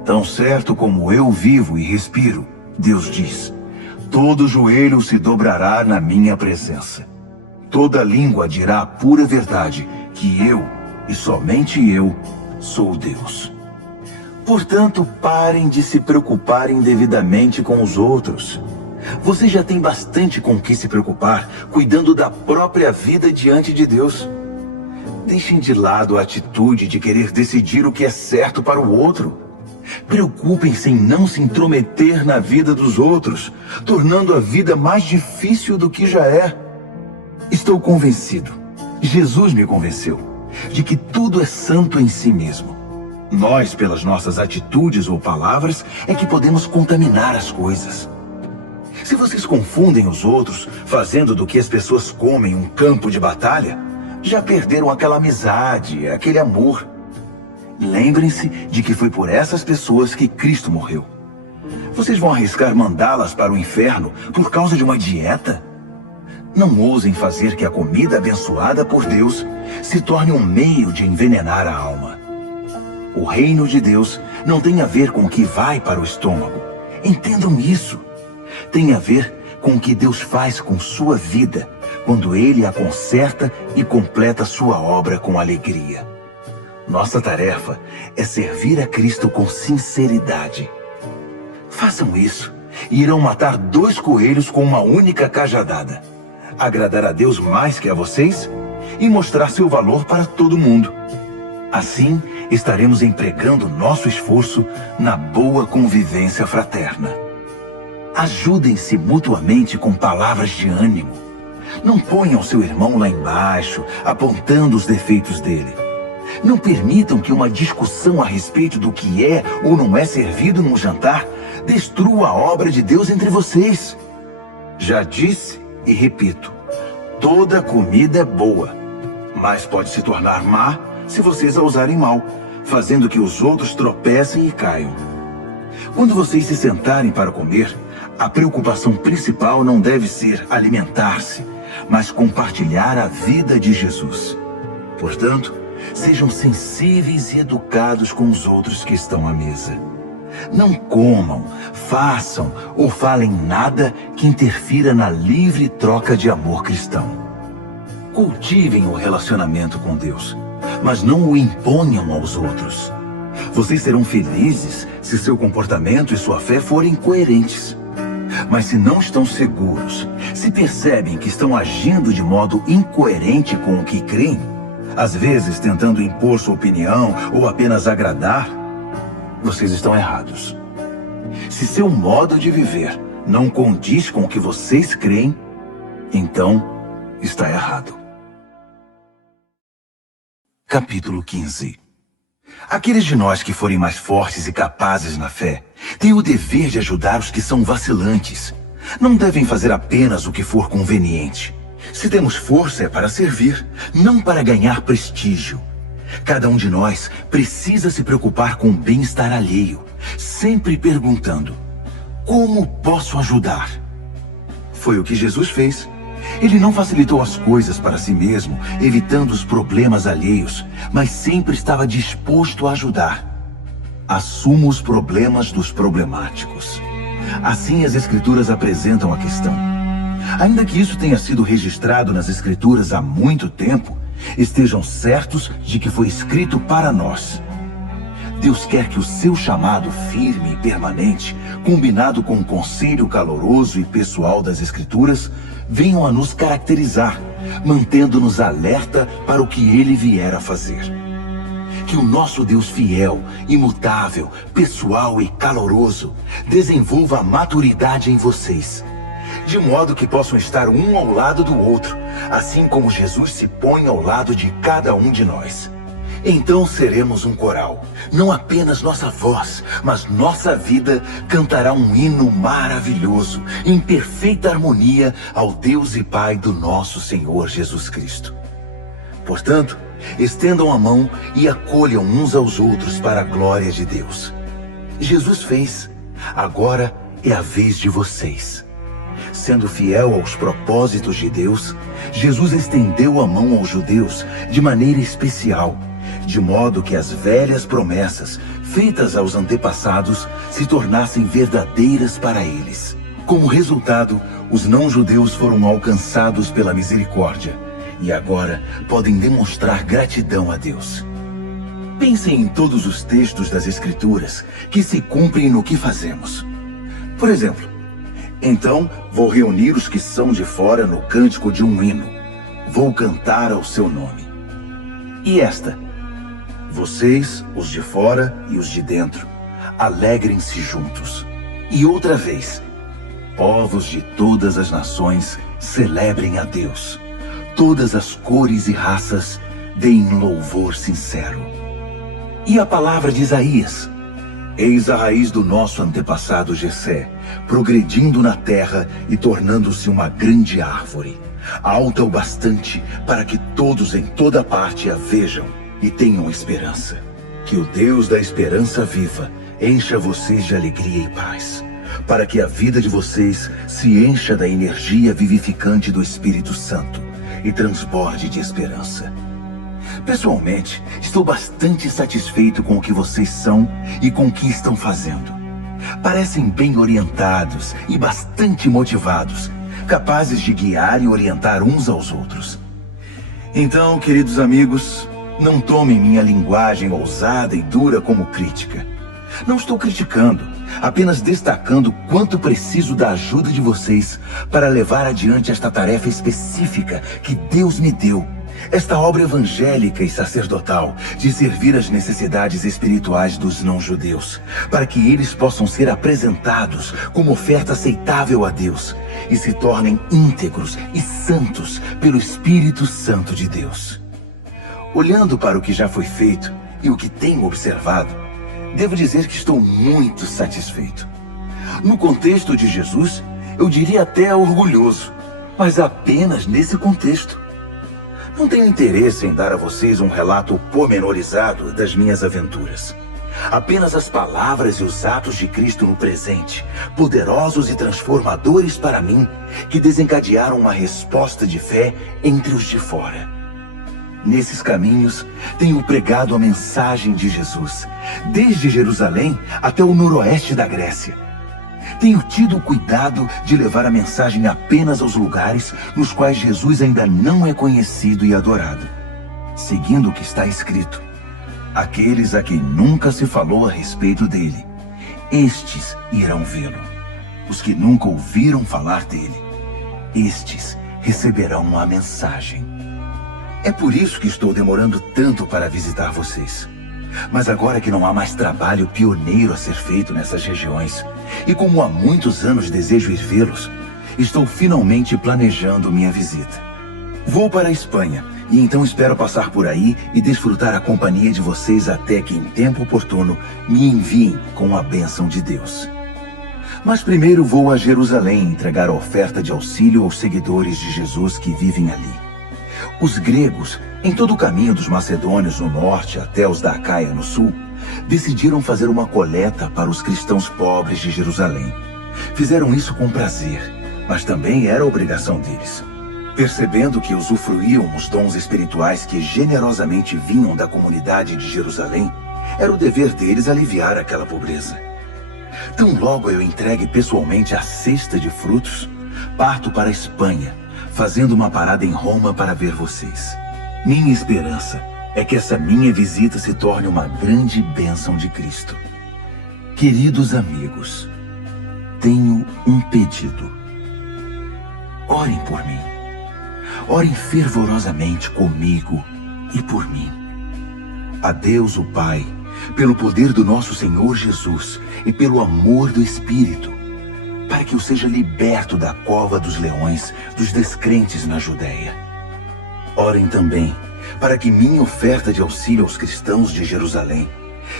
Tão certo como eu vivo e respiro, Deus diz, todo joelho se dobrará na minha presença. Toda língua dirá a pura verdade, que eu, e somente eu, sou Deus. Portanto, parem de se preocuparem indevidamente com os outros. Você já tem bastante com que se preocupar, cuidando da própria vida diante de Deus. Deixem de lado a atitude de querer decidir o que é certo para o outro. Preocupem-se em não se intrometer na vida dos outros, tornando a vida mais difícil do que já é. Estou convencido, Jesus me convenceu, de que tudo é santo em si mesmo. Nós, pelas nossas atitudes ou palavras, é que podemos contaminar as coisas. Se vocês confundem os outros, fazendo do que as pessoas comem um campo de batalha, já perderam aquela amizade, aquele amor. Lembrem-se de que foi por essas pessoas que Cristo morreu. Vocês vão arriscar mandá-las para o inferno por causa de uma dieta? Não ousem fazer que a comida abençoada por Deus se torne um meio de envenenar a alma. O reino de Deus não tem a ver com o que vai para o estômago. Entendam isso. Tem a ver com o que Deus faz com sua vida quando Ele a conserta e completa sua obra com alegria. Nossa tarefa é servir a Cristo com sinceridade. Façam isso e irão matar 2 coelhos com uma única cajadada. Agradar a Deus mais que a vocês e mostrar seu valor para todo mundo. Assim, estaremos empregando nosso esforço na boa convivência fraterna. Ajudem-se mutuamente com palavras de ânimo. Não ponham seu irmão lá embaixo, apontando os defeitos dele. Não permitam que uma discussão a respeito do que é ou não é servido num jantar destrua a obra de Deus entre vocês. Já disse e repito, toda comida é boa, mas pode se tornar má se vocês a usarem mal, fazendo que os outros tropecem e caiam. Quando vocês se sentarem para comer, a preocupação principal não deve ser alimentar-se, mas compartilhar a vida de Jesus. Portanto, sejam sensíveis e educados com os outros que estão à mesa. Não comam, façam ou falem nada que interfira na livre troca de amor cristão. Cultivem o relacionamento com Deus, mas não o imponham aos outros. Vocês serão felizes se seu comportamento e sua fé forem coerentes. Mas se não estão seguros, se percebem que estão agindo de modo incoerente com o que creem, às vezes tentando impor sua opinião ou apenas agradar, vocês estão errados. Se seu modo de viver não condiz com o que vocês creem, então está errado. Capítulo 15. Aqueles de nós que forem mais fortes e capazes na fé têm o dever de ajudar os que são vacilantes. Não devem fazer apenas o que for conveniente. Se temos força é para servir, não para ganhar prestígio. Cada um de nós precisa se preocupar com o bem-estar alheio, sempre perguntando: como posso ajudar? Foi o que Jesus fez. Ele não facilitou as coisas para si mesmo, evitando os problemas alheios, mas sempre estava disposto a ajudar. Assuma os problemas dos problemáticos. Assim as Escrituras apresentam a questão. Ainda que isso tenha sido registrado nas Escrituras há muito tempo, estejam certos de que foi escrito para nós. Deus quer que o seu chamado firme e permanente, combinado com o conselho caloroso e pessoal das Escrituras, venham a nos caracterizar, mantendo-nos alerta para o que Ele vier a fazer. Que o nosso Deus fiel, imutável, pessoal e caloroso desenvolva a maturidade em vocês, de modo que possam estar um ao lado do outro, assim como Jesus se põe ao lado de cada um de nós. Então seremos um coral. Não apenas nossa voz, mas nossa vida cantará um hino maravilhoso, em perfeita harmonia ao Deus e Pai do nosso Senhor Jesus Cristo. Portanto, estendam a mão e acolham uns aos outros para a glória de Deus. Jesus fez, agora é a vez de vocês. Sendo fiel aos propósitos de Deus, Jesus estendeu a mão aos judeus de maneira especial, de modo que as velhas promessas feitas aos antepassados se tornassem verdadeiras para eles. Como resultado, os não-judeus foram alcançados pela misericórdia e agora podem demonstrar gratidão a Deus. Pensem em todos os textos das Escrituras que se cumprem no que fazemos. Por exemplo, então vou reunir os que são de fora no cântico de um hino. Vou cantar ao seu nome. E esta: vocês, os de fora e os de dentro, alegrem-se juntos. E outra vez: povos de todas as nações, celebrem a Deus. Todas as cores e raças, deem louvor sincero. E a palavra de Isaías: eis a raiz do nosso antepassado Jessé, progredindo na terra e tornando-se uma grande árvore, alta o bastante para que todos em toda parte a vejam e tenham esperança. Que o Deus da esperança viva encha vocês de alegria e paz, para que a vida de vocês se encha da energia vivificante do Espírito Santo e transborde de esperança. Pessoalmente, estou bastante satisfeito com o que vocês são e com o que estão fazendo. Parecem bem orientados e bastante motivados, capazes de guiar e orientar uns aos outros. Então, queridos amigos, não tomem minha linguagem ousada e dura como crítica. Não estou criticando, apenas destacando quanto preciso da ajuda de vocês para levar adiante esta tarefa específica que Deus me deu. Esta obra evangélica e sacerdotal de servir às necessidades espirituais dos não-judeus, para que eles possam ser apresentados como oferta aceitável a Deus e se tornem íntegros e santos pelo Espírito Santo de Deus. Olhando para o que já foi feito e o que tenho observado, devo dizer que estou muito satisfeito. No contexto de Jesus, eu diria até orgulhoso, mas apenas nesse contexto. Não tenho interesse em dar a vocês um relato pormenorizado das minhas aventuras. Apenas as palavras e os atos de Cristo no presente, poderosos e transformadores para mim, que desencadearam uma resposta de fé entre os de fora. Nesses caminhos, tenho pregado a mensagem de Jesus, desde Jerusalém até o noroeste da Grécia. Tenho tido o cuidado de levar a mensagem apenas aos lugares nos quais Jesus ainda não é conhecido e adorado, seguindo o que está escrito: aqueles a quem nunca se falou a respeito dele, estes irão vê-lo. Os que nunca ouviram falar dele, estes receberão a mensagem. É por isso que estou demorando tanto para visitar vocês. Mas agora que não há mais trabalho pioneiro a ser feito nessas regiões, e como há muitos anos desejo ir vê-los, estou finalmente planejando minha visita. Vou para a Espanha, e então espero passar por aí e desfrutar a companhia de vocês até que, em tempo oportuno, me enviem com a bênção de Deus. Mas primeiro vou a Jerusalém entregar a oferta de auxílio aos seguidores de Jesus que vivem ali. Os gregos, em todo o caminho dos macedônios no norte até os da Acaia no sul, decidiram fazer uma coleta para os cristãos pobres de Jerusalém. Fizeram isso com prazer, mas também era obrigação deles. Percebendo que usufruíam os dons espirituais que generosamente vinham da comunidade de Jerusalém, era o dever deles aliviar aquela pobreza. Tão logo eu entregue pessoalmente a cesta de frutos, parto para a Espanha, fazendo uma parada em Roma para ver vocês. Minha esperança é que essa minha visita se torne uma grande bênção de Cristo. Queridos amigos, tenho um pedido. Orem por mim. Orem fervorosamente comigo e por mim. A Deus o Pai, pelo poder do nosso Senhor Jesus e pelo amor do Espírito, para que eu seja liberto da cova dos leões dos descrentes na Judéia. Orem também para que minha oferta de auxílio aos cristãos de Jerusalém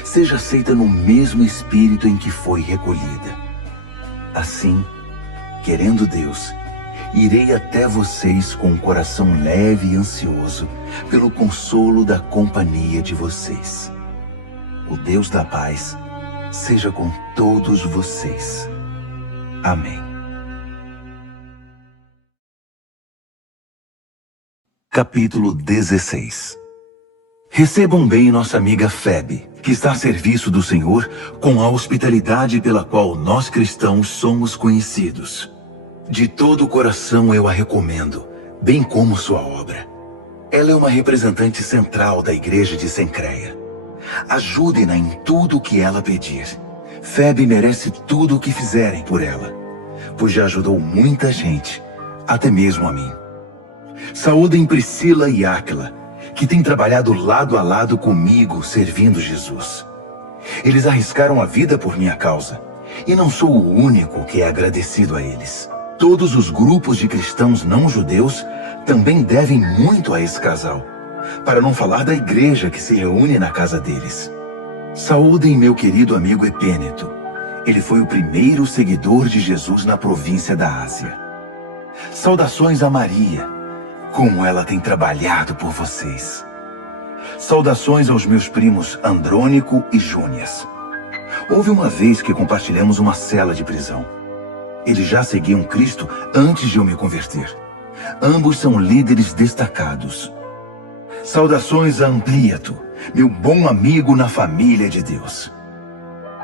seja aceita no mesmo espírito em que foi recolhida. Assim, querendo Deus, irei até vocês com um coração leve e ansioso pelo consolo da companhia de vocês. O Deus da paz seja com todos vocês. Amém. Capítulo 16. Recebam bem nossa amiga Febe, que está a serviço do Senhor com a hospitalidade pela qual nós cristãos somos conhecidos. De todo o coração eu a recomendo, bem como sua obra. Ela é uma representante central da igreja de Cencreia. Ajudem-na em tudo o que ela pedir. Febe merece tudo o que fizerem por ela, pois já ajudou muita gente, até mesmo a mim. Saúdem Priscila e Áquila, que têm trabalhado lado a lado comigo servindo Jesus. Eles arriscaram a vida por minha causa, e não sou o único que é agradecido a eles. Todos os grupos de cristãos não-judeus também devem muito a esse casal, para não falar da igreja que se reúne na casa deles. Saúdem meu querido amigo Epêneto. Ele foi o primeiro seguidor de Jesus na província da Ásia. Saudações a Maria, como ela tem trabalhado por vocês. Saudações aos meus primos Andrônico e Júnias. Houve uma vez que compartilhamos uma cela de prisão. Eles já seguiam Cristo antes de eu me converter. Ambos são líderes destacados. Saudações a Ampliato, meu bom amigo na família de Deus.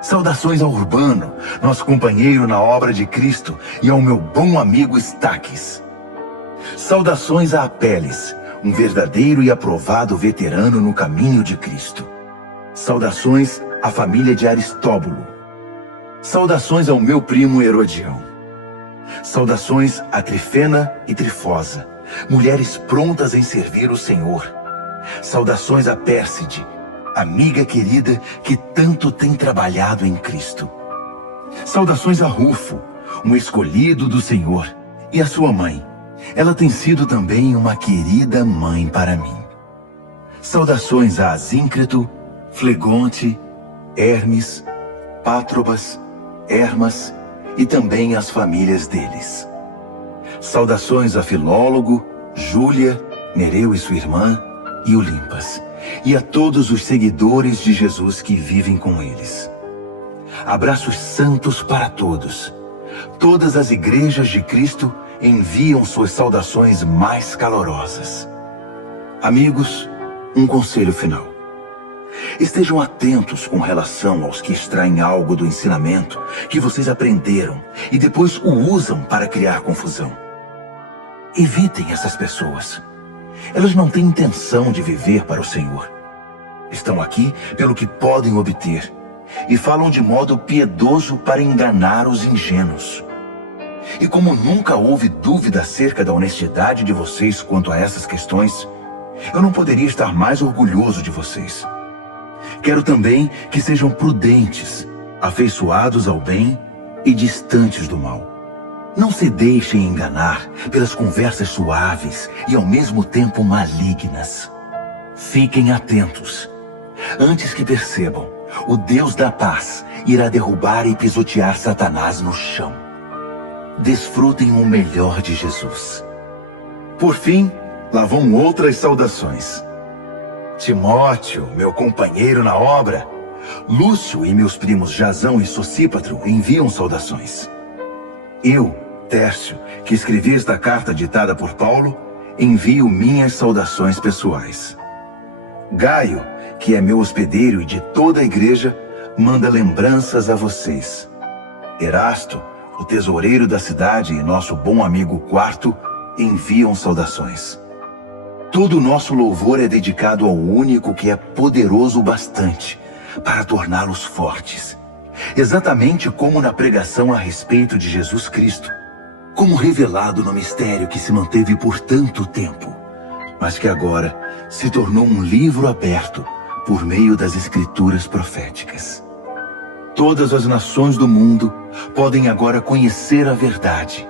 Saudações ao Urbano, nosso companheiro na obra de Cristo, e ao meu bom amigo Estaques. Saudações a Apeles, um verdadeiro e aprovado veterano no caminho de Cristo. Saudações à família de Aristóbulo. Saudações ao meu primo Herodião. Saudações a Trifena e Trifosa, mulheres prontas em servir o Senhor. Saudações a Pérside, amiga querida que tanto tem trabalhado em Cristo. Saudações a Rufo, um escolhido do Senhor, e a sua mãe. Ela tem sido também uma querida mãe para mim. Saudações a Asíncreto, Flegonte, Hermes, Pátrobas, Hermas e também as famílias deles. Saudações a Filólogo, Júlia, Nereu e sua irmã, e Olimpas, e a todos os seguidores de Jesus que vivem com eles. Abraços santos para todos. Todas as igrejas de Cristo enviam suas saudações mais calorosas. Amigos, um conselho final. Estejam atentos com relação aos que extraem algo do ensinamento que vocês aprenderam e depois o usam para criar confusão. Evitem essas pessoas. Elas não têm intenção de viver para o Senhor. Estão aqui pelo que podem obter e falam de modo piedoso para enganar os ingênuos. E como nunca houve dúvida acerca da honestidade de vocês quanto a essas questões, eu não poderia estar mais orgulhoso de vocês. Quero também que sejam prudentes, afeiçoados ao bem e distantes do mal. Não se deixem enganar pelas conversas suaves e ao mesmo tempo malignas. Fiquem atentos. Antes que percebam, o Deus da paz irá derrubar e pisotear Satanás no chão. Desfrutem o melhor de Jesus. Por fim, lá vão outras saudações. Timóteo, meu companheiro na obra, Lúcio e meus primos Jasão e Sosípatro enviam saudações. Eu, Tércio, que escrevi esta carta ditada por Paulo, envio minhas saudações pessoais. Gaio, que é meu hospedeiro e de toda a igreja, manda lembranças a vocês. Erasto, o tesoureiro da cidade e nosso bom amigo Quarto, enviam saudações. Todo o nosso louvor é dedicado ao único que é poderoso o bastante para torná-los fortes, exatamente como na pregação a respeito de Jesus Cristo, como revelado no mistério que se manteve por tanto tempo, mas que agora se tornou um livro aberto por meio das escrituras proféticas. Todas as nações do mundo podem agora conhecer a verdade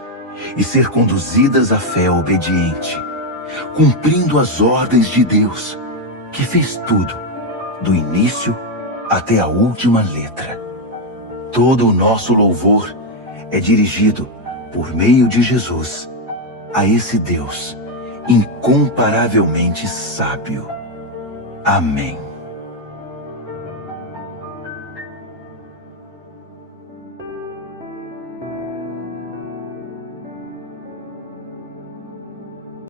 e ser conduzidas à fé obediente, cumprindo as ordens de Deus, que fez tudo, do início até a última letra. Todo o nosso louvor é dirigido, por meio de Jesus, a esse Deus incomparavelmente sábio. Amém.